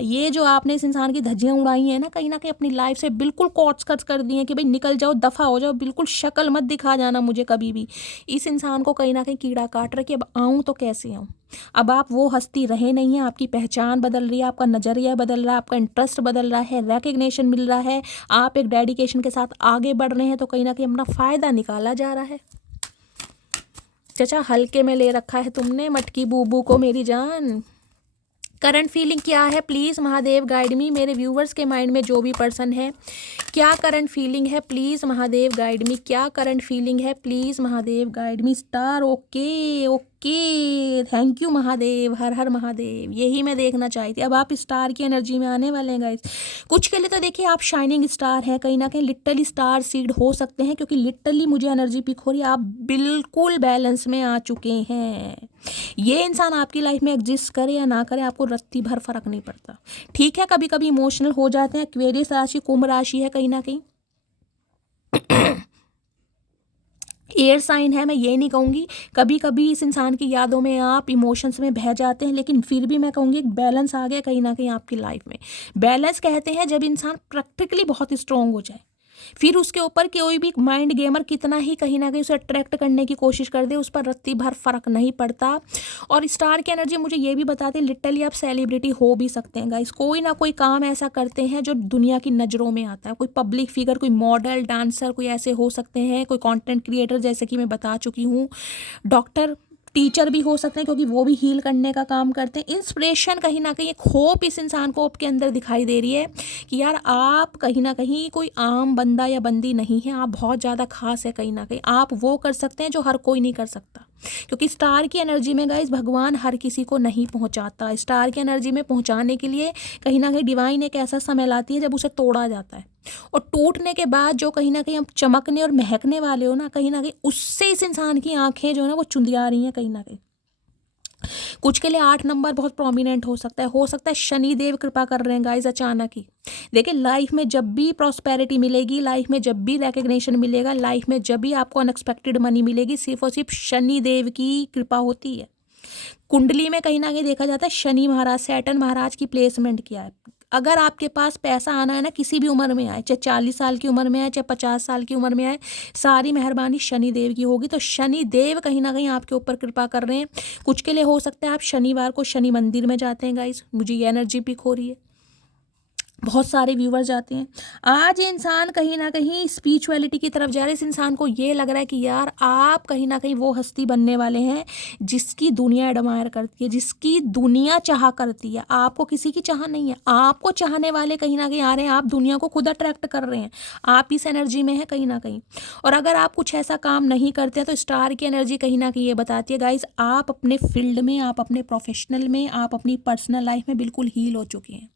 ये जो आपने इस इंसान की धज्जियाँ उड़ाई हैं ना कहीं अपनी लाइफ से बिल्कुल कॉट्स कट कर दिए हैं कि भाई निकल जाओ, दफ़ा हो जाओ, बिल्कुल शक्ल मत दिखा जाना मुझे कभी भी। इस इंसान को कहीं ना कहीं कीड़ा काट रहा है कि अब आऊँ तो कैसे आऊँ। अब आप वो हस्ती रहे नहीं हैं, आपकी पहचान बदल रही है, आपका नज़रिया बदल रहा है, आपका इंटरेस्ट बदल रहा है, रिकग्निशन मिल रहा है, आप एक डेडिकेशन के साथ आगे बढ़ रहे हैं, तो कहीं ना कहीं अपना फ़ायदा निकाला जा रहा है। चचा हल्के में ले रखा है तुमने मटकी बूबू को मेरी जान। करंट फीलिंग क्या है, प्लीज़ महादेव गाइड मी। मेरे व्यूवर्स के माइंड में जो भी पर्सन है, क्या करंट फीलिंग है, प्लीज़ महादेव गाइड मी। क्या करंट फीलिंग है, please Mahadev guide me. Star, okay okay, thank you Mahadev, हर हर महादेव। यही मैं देखना चाहती थी। अब आप स्टार की एनर्जी में आने वाले हैं गाइस। कुछ के लिए तो देखिए आप शाइनिंग स्टार है, कहीं ना कहीं लिटरली स्टार सीड हो सकते हैं, क्योंकि लिटरली मुझे एनर्जी पिक हो रही है, आप बिल्कुल बैलेंस में आ चुके हैं। ये इंसान आपकी लाइफ में एग्जिस्ट करे या ना करे, आपको रत्ती भर फर्क नहीं पड़ता। ठीक है, कभी कभी इमोशनल हो जाते हैं। एक्वेरियस राशि, कुंभ राशि है कहीं ना कहीं, एयर साइन है। मैं ये नहीं कहूँगी, कभी कभी इस इंसान की यादों में आप इमोशंस में बह जाते हैं, लेकिन फिर भी मैं कहूँगी एक बैलेंस आ गया कहीं ना कहीं आपकी लाइफ में। बैलेंस कहते हैं जब इंसान प्रैक्टिकली बहुत स्ट्रांग हो जाए, फिर उसके ऊपर कोई भी माइंड गेमर कितना ही कहीं ना कहीं उसे अट्रैक्ट करने की कोशिश कर दे, उस पर रत्ती भर फर्क नहीं पड़ता। और स्टार की एनर्जी मुझे ये भी बताती है लिटरली आप सेलिब्रिटी हो भी सकते हैं गाइस। कोई ना कोई काम ऐसा करते हैं जो दुनिया की नज़रों में आता है, कोई पब्लिक फिगर, कोई मॉडल, डांसर, कोई ऐसे हो सकते हैं, कोई कंटेंट क्रिएटर जैसे कि मैं बता चुकी हूँ, डॉक्टर, टीचर भी हो सकते हैं, क्योंकि वो भी हील करने का काम करते हैं। इंस्पिरेशन कहीं ना कहीं, एक होप इस इंसान को आपके अंदर दिखाई दे रही है कि यार आप कहीं ना कहीं कोई आम बंदा या बंदी नहीं है, आप बहुत ज़्यादा खास है। कहीं ना कहीं आप वो कर सकते हैं जो हर कोई नहीं कर सकता, क्योंकि स्टार की एनर्जी में गाइस भगवान हर किसी को नहीं पहुंचाता। स्टार की एनर्जी में पहुंचाने के लिए कहीं ना कहीं डिवाइन एक ऐसा समय लाती है जब उसे तोड़ा जाता है, और टूटने के बाद जो कहीं ना कहीं आप चमकने और महकने वाले हो ना, कहीं ना कहीं उससे इस इंसान की आंखें जो है ना वो चुंदिया रही हैं कहीं ना कहीं। कुछ के लिए 8 नंबर बहुत प्रोमिनेंट हो सकता है शनि देव कृपा कर रहे हैं गाइस अचानक ही। देखिए लाइफ में जब भी प्रॉस्पेरिटी मिलेगी, लाइफ में जब भी रिकग्निशन मिलेगा, लाइफ में जब भी आपको अनएक्सपेक्टेड मनी मिलेगी, सिर्फ और सिर्फ शनि देव की कृपा होती है। कुंडली में कहीं ना कहीं देखा जाता है शनि महाराज, सैटर्न महाराज की प्लेसमेंट क्या है। अगर आपके पास पैसा आना है ना, किसी भी उम्र में आए, चाहे 40 साल की उम्र में आए, चाहे 50 साल की उम्र में आए, सारी मेहरबानी शनि देव की होगी। तो शनि देव कहीं ना कहीं आपके ऊपर कृपा कर रहे हैं। कुछ के लिए हो सकता है आप शनिवार को शनि मंदिर में जाते हैं गाइस, मुझे ये एनर्जी पिक हो रही है। बहुत सारे व्यूवर्स जाते हैं। आज ये इंसान कहीं ना कहीं स्पिरिचुअलिटी की तरफ जा रहे हैं। इस इंसान को ये लग रहा है कि यार आप कहीं ना कहीं वो हस्ती बनने वाले हैं जिसकी दुनिया एडमायर करती है, जिसकी दुनिया चाह करती है। आपको किसी की चाह नहीं है, आपको चाहने वाले कहीं ना कहीं आ रहे हैं, आप दुनिया को खुद अट्रैक्ट कर रहे हैं, आप इस एनर्जी में है कहीं ना कहीं। और अगर आप कुछ ऐसा काम नहीं करते हैं तो स्टार की एनर्जी कहीं ना कहीं ये बताती है गाइज आप अपने फील्ड में, आप अपने प्रोफेशनल में, आप अपनी पर्सनल लाइफ में बिल्कुल हील हो चुके हैं।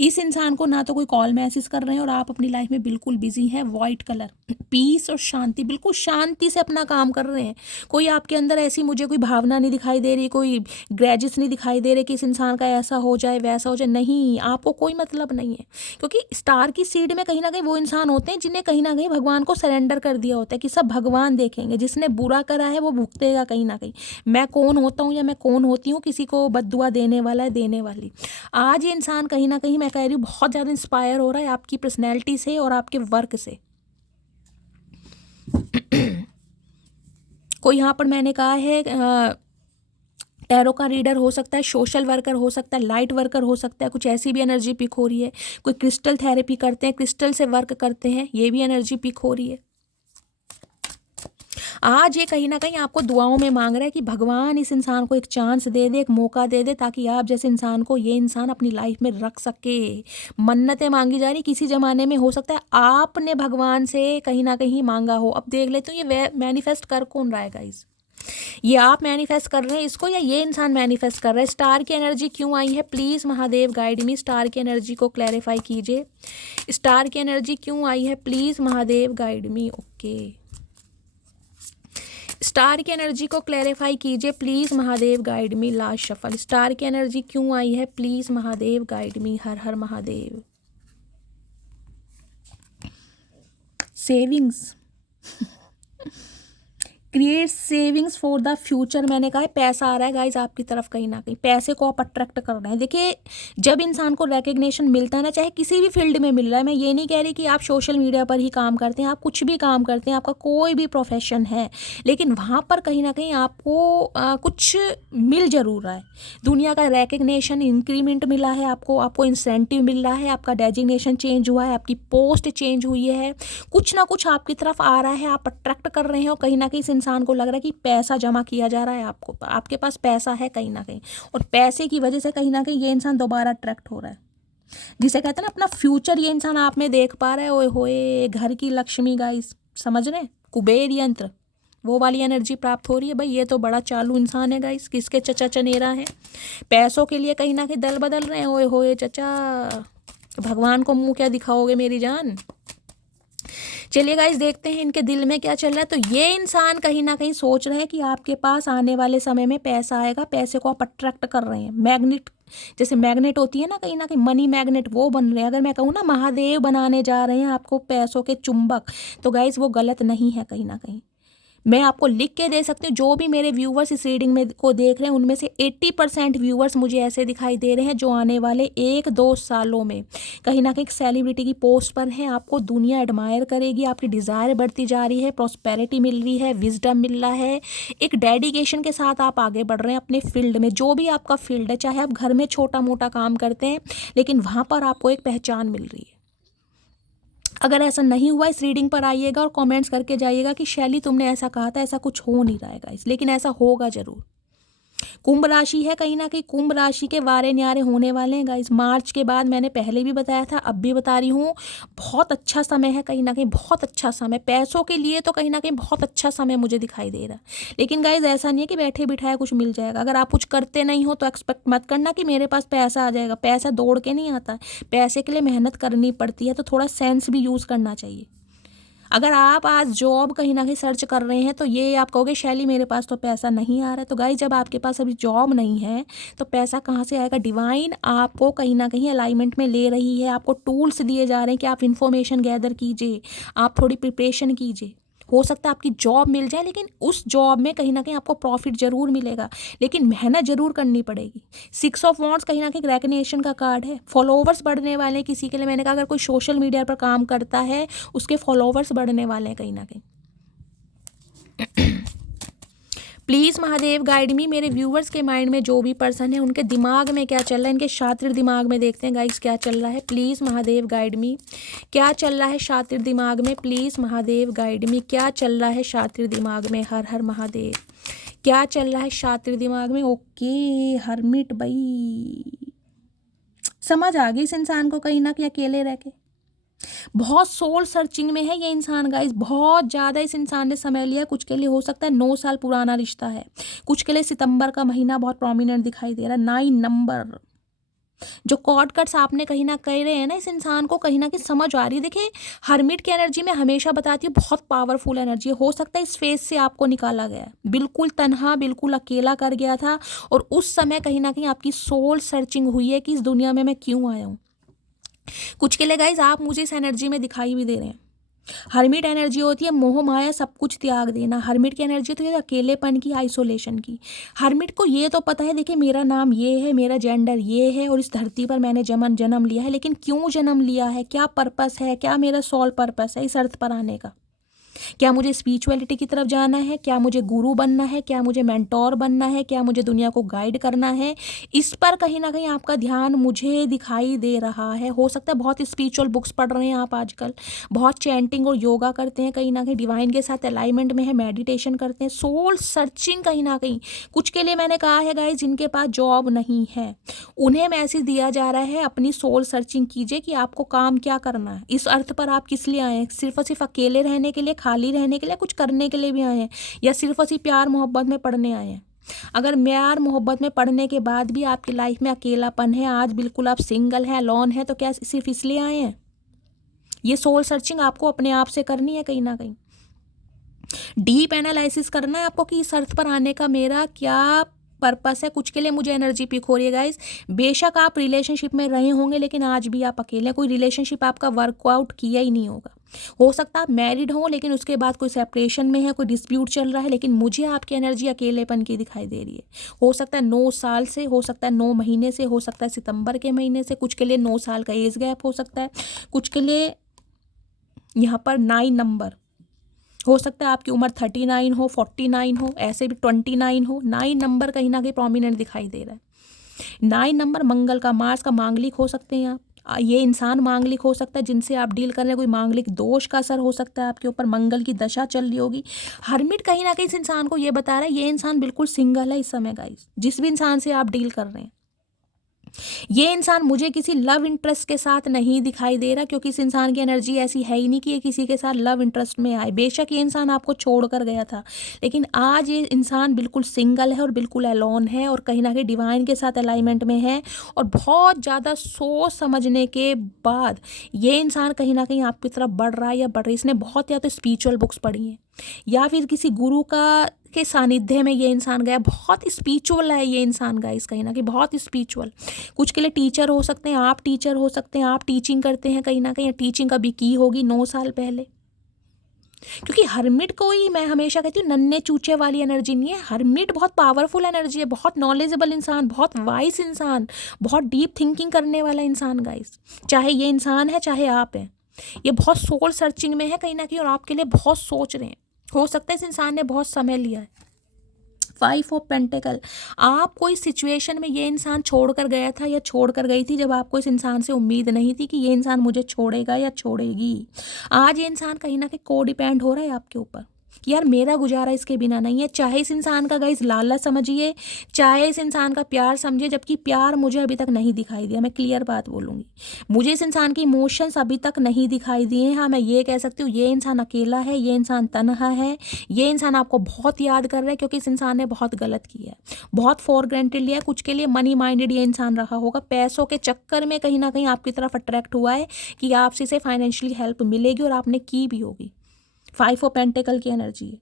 इस इंसान को ना तो कोई कॉल मैसेज कर रहे हैं और आप अपनी लाइफ में बिल्कुल बिजी हैं। वाइट कलर, पीस और शांति, बिल्कुल शांति से अपना काम कर रहे हैं। कोई आपके अंदर ऐसी मुझे कोई भावना नहीं दिखाई दे रही, कोई ग्रेजेस नहीं दिखाई दे रहे कि इस इंसान का ऐसा हो जाए वैसा हो जाए। नहीं, आपको कोई मतलब नहीं है, क्योंकि स्टार की सीड में कहीं ना कहीं वो इंसान होते हैं जिन्हें कहीं ना कहीं भगवान को सरेंडर कर दिया होता है कि सब भगवान देखेंगे, जिसने बुरा करा है वो भुगतेगा कहीं ना कहीं। मैं कौन होता हूँ या मैं कौन होती हूँ किसी को बद्दुआ देने वाला है, देने वाली। आज ये इंसान कहीं ना कहीं मैं कह रही हूँ बहुत ज़्यादा इंस्पायर हो रहा है आपकी पर्सनैलिटी से और आपके वर्क से। कोई यहाँ पर मैंने कहा है टैरो का रीडर हो सकता है, सोशल वर्कर हो सकता है, लाइट वर्कर हो सकता है, कुछ ऐसी भी एनर्जी पिक हो रही है। कोई क्रिस्टल थेरेपी करते हैं, क्रिस्टल से वर्क करते हैं, ये भी एनर्जी पिक हो रही है। आज ये कहीं ना कहीं आपको दुआओं में मांग रहा है कि भगवान इस इंसान को एक चांस दे दे, एक मौका दे दे, ताकि आप जैसे इंसान को ये इंसान अपनी लाइफ में रख सके। मन्नतें मांगी जा रही, किसी ज़माने में हो सकता है आपने भगवान से कहीं ना कहीं मांगा हो। अब देख लेते हो ये मैनिफेस्ट कर कौन रहा है गाइस, ये आप मैनिफेस्ट कर रहे हैं इसको या ये इंसान मैनिफेस्ट कर रहा है। स्टार की एनर्जी क्यों आई है, please Mahadev guide me. Star की एनर्जी को क्लैरिफाई कीजिए। स्टार की एनर्जी क्यों आई है, please Mahadev guide me. Okay, star की एनर्जी को क्लैरिफाई कीजिए please Mahadev guide me. Last shuffle, star की एनर्जी क्यों आई है, प्लीज़ महादेव गाइड मी। हर हर Mahadev. Savings, create savings for the future. मैंने कहा है पैसा आ रहा है गाइज आपकी तरफ, कहीं ना कहीं पैसे को आप अट्रैक्ट कर रहे हैं। देखिए जब इंसान को रिकग्निशन मिलता है ना, चाहे किसी भी फील्ड में मिल रहा है, मैं ये नहीं कह रही कि आप सोशल मीडिया पर ही काम करते हैं, आप कुछ भी काम करते हैं, आपका कोई भी प्रोफेशन है, लेकिन वहाँ पर कहीं ना कहीं आपको कुछ मिल जरूर रहा है। दुनिया का रिकग्निशन, इंक्रीमेंट मिला है आपको इंसेंटिव मिल रहा है, आपका डेजिग्नेशन चेंज हुआ है, आपकी पोस्ट चेंज हुई है, कुछ ना कुछ आपकी तरफ आ रहा है, आप अट्रैक्ट कर रहे हैं और कहीं ना कहीं इंसान को लग रहा है कि पैसा जमा किया जा रहा है, आपके पास पैसा है कहीं ना कहीं, और पैसे की वजह से कहीं ना कहीं ये इंसान दोबारा अट्रैक्ट हो रहा है, जिसे कहते हैं ना अपना फ्यूचर ये इंसान आप में देख पा रहा है। ओए होए, घर की लक्ष्मी गाइस, समझ रहे हैं, कुबेर यंत्र, वो वाली एनर्जी प्राप्त हो रही है भाई। ये तो बड़ा चालू इंसान है गाइस, किसके चचा चनेरा है, पैसों के लिए कहीं ना कहीं दल बदल रहे हैं। ओए होए चचा, भगवान को मुंह क्या दिखाओगे मेरी जान। चलिए गाइस देखते हैं इनके दिल में क्या चल रहा है। तो ये इंसान कहीं ना कहीं सोच रहे हैं कि आपके पास आने वाले समय में पैसा आएगा, पैसे को आप अट्रैक्ट कर रहे हैं, मैग्नेट, जैसे मैग्नेट होती है ना कहीं मनी मैग्नेट, वो बन रहे हैं। अगर मैं कहूँ ना महादेव बनाने जा रहे हैं आपको पैसों के चुंबक, तो गाइस वो गलत नहीं है कहीं ना कहीं। मैं आपको लिख के दे सकती हूँ, जो भी मेरे व्यूवर्स इस रीडिंग में को देख रहे हैं उनमें से 80% व्यूवर्स मुझे ऐसे दिखाई दे रहे हैं जो आने वाले 1-2 सालों में कहीं ना कहीं सेलिब्रिटी की पोस्ट पर हैं। आपको दुनिया एडमायर करेगी, आपकी डिज़ायर बढ़ती जा रही है, प्रॉस्पेरिटी मिल रही है, विजडम मिल रहा है, एक डेडिकेशन के साथ आप आगे बढ़ रहे हैं अपने फील्ड में, जो भी आपका फील्ड है, चाहे आप घर में छोटा मोटा काम करते हैं लेकिन वहाँ पर आपको एक पहचान मिल रही है। अगर ऐसा नहीं हुआ, इस रीडिंग पर आइएगा और कमेंट्स करके जाइएगा कि शैली तुमने ऐसा कहा था, ऐसा कुछ हो नहीं रहा है गाइस, लेकिन ऐसा होगा जरूर। कुंभ राशि है कहीं ना कहीं, कुंभ राशि के वारे न्यारे होने वाले हैं गाइस मार्च के बाद। मैंने पहले भी बताया था, अब भी बता रही हूँ, बहुत अच्छा समय है कहीं ना कहीं, बहुत अच्छा समय पैसों के लिए, तो कहीं ना कहीं बहुत अच्छा समय मुझे दिखाई दे रहा है। लेकिन गाइस ऐसा नहीं है कि बैठे बिठाए कुछ मिल जाएगा। अगर आप कुछ करते नहीं हो तो एक्सपेक्ट मत करना कि मेरे पास पैसा आ जाएगा। पैसा दौड़ के नहीं आता, पैसे के लिए मेहनत करनी पड़ती है, तो थोड़ा सेंस भी यूज़ करना चाहिए। अगर आप आज जॉब कहीं ना कहीं सर्च कर रहे हैं तो ये आप कहोगे शैली मेरे पास तो पैसा नहीं आ रहा है, तो गाइस जब आपके पास अभी जॉब नहीं है तो पैसा कहाँ से आएगा। डिवाइन आपको कहीं ना कहीं अलाइनमेंट में ले रही है, आपको टूल्स दिए जा रहे हैं कि आप इन्फॉर्मेशन गैदर कीजिए, आप थोड़ी प्रिपरेशन कीजिए। हो सकता है आपकी जॉब मिल जाए, लेकिन उस जॉब में कहीं ना कहीं आपको प्रॉफिट जरूर मिलेगा, लेकिन मेहनत जरूर करनी पड़ेगी। 6 ऑफ वॉन्ड्स कहीं ना कहीं रेकग्निशन का कार्ड है, फॉलोवर्स बढ़ने वाले हैं किसी के लिए। मैंने कहा अगर कोई सोशल मीडिया पर काम करता है उसके फॉलोवर्स बढ़ने वाले हैं कहीं ना कहीं। प्लीज़ महादेव गाइड मी, मेरे व्यूवर्स के माइंड में जो भी पर्सन है उनके दिमाग में क्या चल रहा है, इनके शातिर दिमाग में देखते हैं गाइस क्या चल रहा है। प्लीज़ महादेव गाइड मी, क्या चल रहा है शातिर दिमाग में। प्लीज़ महादेव गाइड मी, क्या चल रहा है शातिर दिमाग में। हर हर महादेव, क्या चल रहा है शातिर दिमाग में। ओके हरमिट भाई, समझ आ गई इस इंसान को कहीं ना कहीं अकेले रह के बहुत सोल सर्चिंग में है ये इंसान गाइस, बहुत ज़्यादा इस इंसान ने समय लिया। कुछ के लिए हो सकता है 9 साल पुराना रिश्ता है, कुछ के लिए सितंबर का महीना बहुत प्रोमिनेंट दिखाई दे रहा है। 9 नंबर जो कॉर्ड कट्स आपने कहीं ना कह रहे हैं ना, इस इंसान को कहीं ना कहीं समझ आ रही है। देखिए हरमिट की एनर्जी में हमेशा बताती हूँ बहुत पावरफुल एनर्जी है। हो सकता है इस फेज से आपको निकाला गया है, बिल्कुल तन्हा, बिल्कुल अकेला कर गया था, और उस समय कहीं ना कहीं आपकी सोल सर्चिंग हुई है कि इस दुनिया में मैं क्यों आया हूँ। कुछ के लिए गाइज आप मुझे इस एनर्जी में दिखाई भी दे रहे हैं। हरमिट एनर्जी होती है मोह माया सब कुछ त्याग देना। हरमिट की एनर्जी तो ये अकेलेपन की, आइसोलेशन की। हरमिट को ये तो पता है, देखिए मेरा नाम ये है, मेरा जेंडर ये है, और इस धरती पर मैंने जन्म लिया है, लेकिन क्यों जन्म लिया है, क्या पर्पस है, क्या मेरा सोल पर्पस है इस अर्थ पर आने का। क्या मुझे स्पिरिचुअलिटी की तरफ जाना है, क्या मुझे गुरु बनना है, क्या मुझे मेंटोर बनना है, क्या मुझे दुनिया को गाइड करना है। इस पर कहीं ना कहीं आपका ध्यान मुझे दिखाई दे रहा है। हो सकता है बहुत स्पिरिचुअल बुक्स पढ़ रहे हैं आप आजकल, बहुत चैंटिंग और योगा करते हैं, कहीं ना कहीं डिवाइन के साथ अलाइनमेंट में है, मेडिटेशन करते हैं, सोल सर्चिंग कहीं ना कहीं। कुछ के लिए मैंने कहा है गाइस जिनके पास जॉब नहीं है उन्हें मैसेज दिया जा रहा है अपनी सोल सर्चिंग कीजिए कि आपको काम क्या करना है। इस अर्थ पर आप किस लिए आए हैं, सिर्फ और सिर्फ अकेले रहने के लिए, खाली रहने के लिए, कुछ करने के लिए भी आए हैं, या सिर्फ और सिर्फ प्यार मोहब्बत में पढ़ने आए हैं। अगर प्यार मोहब्बत में पढ़ने के बाद भी आपकी लाइफ में अकेलापन है, आज बिल्कुल आप सिंगल हैं, अलोन है, तो क्या सिर्फ इसलिए आए हैं। ये सोल सर्चिंग आपको अपने आप से करनी है कहीं ना कहीं। डीप एनालिसिस करना है आपको कि इस अर्थ पर आने का मेरा क्या पर्पस है। कुछ के लिए मुझे एनर्जी पिक हो रही है गाइस, बेशक आप रिलेशनशिप में रहे होंगे लेकिन आज भी आप अकेले, कोई रिलेशनशिप आपका वर्कआउट किया ही नहीं होगा। हो सकता है आप मैरिड हो लेकिन उसके बाद कोई सेपरेशन में है, कोई डिस्प्यूट चल रहा है, लेकिन मुझे आपकी एनर्जी अकेलेपन की दिखाई दे रही है। हो सकता है 9 साल से, हो सकता है 9 महीने से, हो सकता है सितंबर के महीने से, कुछ के लिए 9 साल का एज गैप हो सकता है, कुछ के लिए यहाँ पर 9 नंबर हो सकता है, आपकी उम्र 39 हो, 49 हो, ऐसे भी 29 हो। 9 नंबर कहीं ना कहीं प्रोमिनेंट दिखाई दे रहा है। 9 नंबर मंगल का, मार्स का मांगलिक हो सकते हैं आप, ये इंसान मांगलिक हो सकता है, जिनसे आप डील कर रहे हैं कोई मांगलिक दोष का असर हो सकता है आपके ऊपर, मंगल की दशा चल रही होगी। हर्मिट कहीं ना कहीं इस इंसान को ये बता रहा है ये इंसान बिल्कुल सिंगल है इस समय गाइस, जिस भी इंसान से आप डील कर रहे हैं। ये इंसान मुझे किसी लव इंटरेस्ट के साथ नहीं दिखाई दे रहा, क्योंकि इस इंसान की एनर्जी ऐसी है ही नहीं कि ये किसी के साथ लव इंटरेस्ट में आए। बेशक ये इंसान आपको छोड़ कर गया था, लेकिन आज ये इंसान बिल्कुल सिंगल है और बिल्कुल अलोन है, और कहीं ना कहीं डिवाइन के साथ अलाइनमेंट में है। और बहुत ज़्यादा सोच समझने के बाद ये इंसान कहीं ना कहीं आपकी तरफ बढ़ रहा है या बढ़ रही है। इसने बहुत या तो स्पिरिचुअल बुक्स पढ़ी हैं, या फिर किसी गुरु का के सानिध्य में ये इंसान गया। बहुत स्पिरिचुअल है ये इंसान गाइस, कहीं ना कहीं बहुत स्पिरिचुअल। कुछ के लिए टीचर हो सकते हैं, आप टीचर हो सकते हैं, आप टीचिंग करते हैं कहीं ना कहीं, टीचिंग कभी की होगी 9 साल पहले। क्योंकि हर्मिट को ही मैं हमेशा कहती हूँ नन्हे चूचे वाली एनर्जी नहीं है, हर्मिट बहुत पावरफुल एनर्जी है, बहुत नॉलेजेबल इंसान, बहुत वाइस इंसान, बहुत डीप थिंकिंग करने वाला इंसान गाइस। चाहे ये इंसान है चाहे आप हैं, ये बहुत सोल सर्चिंग में है कहीं ना कहीं, और आपके लिए बहुत सोच रहे हैं। हो सकता है इस इंसान ने बहुत समय लिया है। 5 ऑफ पेंटिकल, आपको इस सिचुएशन में ये इंसान छोड़ कर गया था या छोड़ कर गई थी जब आपको इस इंसान से उम्मीद नहीं थी कि ये इंसान मुझे छोड़ेगा या छोड़ेगी। आज ये इंसान कहीं ना कहीं को डिपेंड हो रहा है आपके ऊपर कि यार मेरा गुजारा इसके बिना नहीं है। चाहे इस इंसान का गाइस लालच समझिए, चाहे इस इंसान का प्यार समझिए, जबकि प्यार मुझे अभी तक नहीं दिखाई दिया। मैं क्लियर बात बोलूँगी, मुझे इस इंसान की इमोशंस अभी तक नहीं दिखाई दिए। हाँ, मैं ये कह सकती हूँ ये इंसान अकेला है, ये इंसान तन्हा है, ये इंसान आपको बहुत याद कर रहा है, क्योंकि इस इंसान ने बहुत गलत किया है, बहुत फॉर ग्रांटेड लिया है। कुछ के लिए मनी माइंडेड ये इंसान रहा होगा, पैसों के चक्कर में कहीं ना कहीं आपकी तरफ अट्रैक्ट हुआ है कि आपसे इसे फाइनेंशियली हेल्प मिलेगी, और आपने की भी होगी। 5 ऑफ पेंटिकल की एनर्जी है।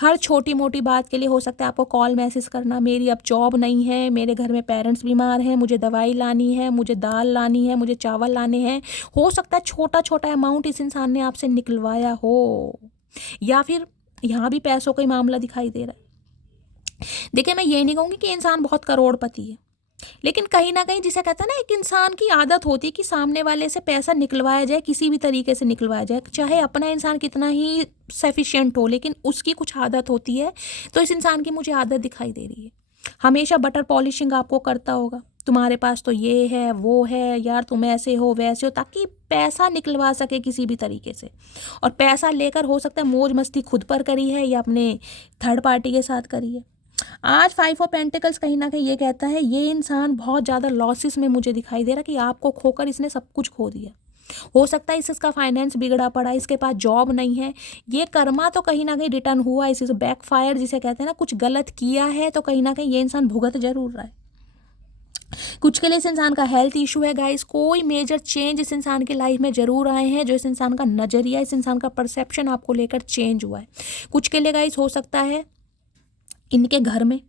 हर छोटी मोटी बात के लिए हो सकता है आपको कॉल मैसेज करना, मेरी अब जॉब नहीं है, मेरे घर में पेरेंट्स बीमार हैं, मुझे दवाई लानी है, मुझे दाल लानी है, मुझे चावल लाने हैं। हो सकता है छोटा छोटा अमाउंट इस इंसान ने आपसे निकलवाया हो, या फिर यहाँ भी पैसों का ही मामला दिखाई दे रहा है। देखिए, मैं ये नहीं कहूँगी कि इंसान बहुत करोड़पति है, लेकिन कहीं ना कहीं जिसे कहते हैं ना, एक इंसान की आदत होती है कि सामने वाले से पैसा निकलवाया जाए, किसी भी तरीके से निकलवाया जाए, चाहे अपना इंसान कितना ही सफिशिएंट हो, लेकिन उसकी कुछ आदत होती है। तो इस इंसान की मुझे आदत दिखाई दे रही है, हमेशा बटर पॉलिशिंग आपको करता होगा, तुम्हारे पास तो ये है वो है, यार तुम ऐसे हो वैसे हो, ताकि पैसा निकलवा सके किसी भी तरीके से। और पैसा लेकर हो सकता है मौज मस्ती खुद पर करी है या अपने थर्ड पार्टी के साथ करी है। आज 5 ऑफ पेंटिकल्स कहीं ना कहीं ये कहता है ये इंसान बहुत ज़्यादा लॉसेस में मुझे दिखाई दे रहा कि आपको खोकर इसने सब कुछ खो दिया। हो सकता है इसका फाइनेंस बिगड़ा पड़ा, इसके पास जॉब नहीं है, ये कर्मा तो कहीं ना कहीं रिटर्न हुआ, इसी से बैकफायर जिसे कहते हैं ना, कुछ गलत किया है तो कहीं ना कहीं ये इंसान भुगत जरूर रहा है। कुछ के लिए इस इंसान का हेल्थ इशू है गाइस, कोई मेजर चेंज इस इंसान की लाइफ में जरूर आए हैं, जो इस इंसान का नजरिया, इस इंसान का परसेप्शन आपको लेकर चेंज हुआ है। कुछ के लिए गाइस हो सकता है इनके घर में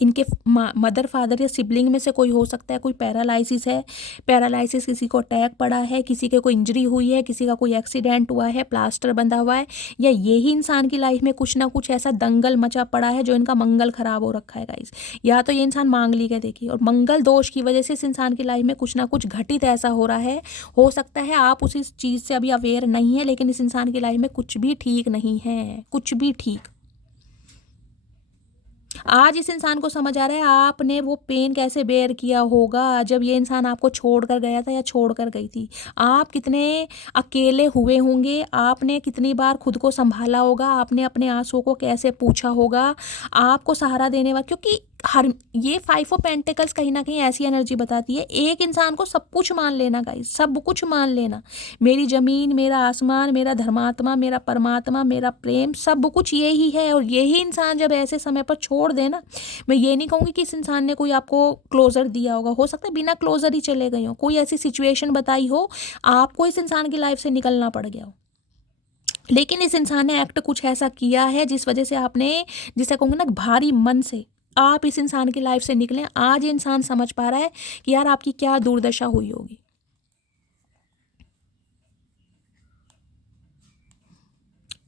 इनके मदर फादर या सिबलिंग में से कोई हो सकता है, कोई पैरालाइसिस है, पैरालाइसिस किसी को अटैक पड़ा है, किसी के कोई इंजरी हुई है, किसी का कोई एक्सीडेंट हुआ है, प्लास्टर बंधा हुआ है, या यही इंसान की लाइफ में कुछ ना कुछ ऐसा दंगल मचा पड़ा है जो इनका मंगल खराब हो रखा है गाइस। या तो ये इंसान मांगलिक है देखिए, और मंगल दोष की वजह से इस इंसान की लाइफ में कुछ ना कुछ घटित ऐसा हो रहा है। हो सकता है आप उसी चीज़ से अभी अवेयर नहीं है, लेकिन इस इंसान की लाइफ में कुछ भी ठीक नहीं है, कुछ भी ठीक। आज इस इंसान को समझ आ रहा है आपने वो पेन कैसे बेयर किया होगा जब ये इंसान आपको छोड़ कर गया था या छोड़ कर गई थी। आप कितने अकेले हुए होंगे, आपने कितनी बार खुद को संभाला होगा, आपने अपने आंसुओं को कैसे पूछा होगा, आपको सहारा देने वाला। क्योंकि हर ये 5 ऑफ पेंटिकल्स कहीं ना कहीं ऐसी एनर्जी बताती है, एक इंसान को सब कुछ मान लेना गाइस, सब कुछ मान लेना, मेरी ज़मीन, मेरा आसमान, मेरा धर्मात्मा, मेरा परमात्मा, मेरा प्रेम, सब कुछ यही है। और यही इंसान जब ऐसे समय पर छोड़ देना, मैं ये नहीं कहूँगी कि इस इंसान ने कोई आपको क्लोजर दिया होगा, हो सकता है बिना क्लोजर ही चले गए हो, कोई ऐसी सिचुएशन बताई हो, आपको इस इंसान की लाइफ से निकलना पड़ गया हो, लेकिन इस इंसान ने एक्ट कुछ ऐसा किया है जिस वजह से आपने, जिसे कहूँगी ना, भारी मन से आप इस इंसान की लाइफ से निकले। आज ये इंसान समझ पा रहा है कि यार आपकी क्या दुर्दशा हुई होगी।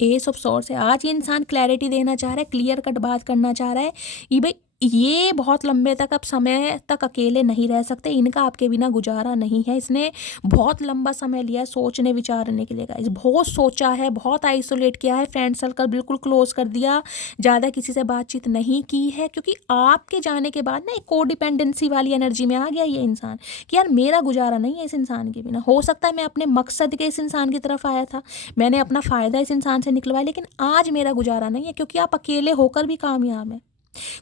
एस ऑफ सॉर्ड्स है, आज ये इंसान क्लैरिटी देना चाह रहा है, क्लियर कट बात करना चाह रहा है कि भाई ये बहुत लंबे तक अब समय तक अकेले नहीं रह सकते, इनका आपके बिना गुजारा नहीं है। इसने बहुत लंबा समय लिया है सोचने विचारने के लिए गाइस, बहुत सोचा है, बहुत आइसोलेट किया है, फ्रेंड सर्कल बिल्कुल क्लोज कर दिया, ज़्यादा किसी से बातचीत नहीं की है, क्योंकि आपके जाने के बाद ना एक कोडिपेंडेंसी वाली एनर्जी में आ गया ये इंसान कि यार मेरा गुजारा नहीं है इस इंसान के बिना। हो सकता है मैं अपने मकसद के इस इंसान की तरफ आया था, मैंने अपना फ़ायदा इस इंसान से निकलवाया, लेकिन आज मेरा गुजारा नहीं है, क्योंकि आप अकेले होकर भी कामयाब हैं।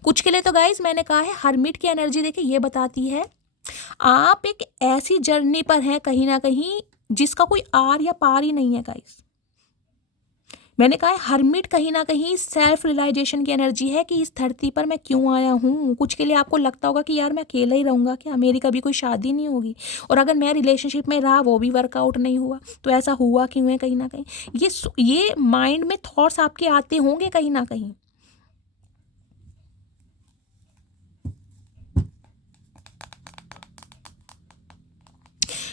कुछ के लिए तो गाइज मैंने कहा है, हरमिट की एनर्जी देखिए ये बताती है आप एक ऐसी जर्नी पर हैं कहीं ना कहीं जिसका कोई आर या पार ही नहीं है गाइज। मैंने कहा है हरमिट कहीं ना कहीं सेल्फ रियलाइजेशन की एनर्जी है कि इस धरती पर मैं क्यों आया हूँ। कुछ के लिए आपको लगता होगा कि यार मैं अकेला ही रहूँगा क्या, मेरी कभी कोई शादी नहीं होगी, और अगर मैं रिलेशनशिप में रहा वो भी वर्कआउट नहीं हुआ, तो ऐसा हुआ क्यों है। कहीं ना कहीं ये माइंड में थॉट्स आपके आते होंगे कहीं ना कहीं।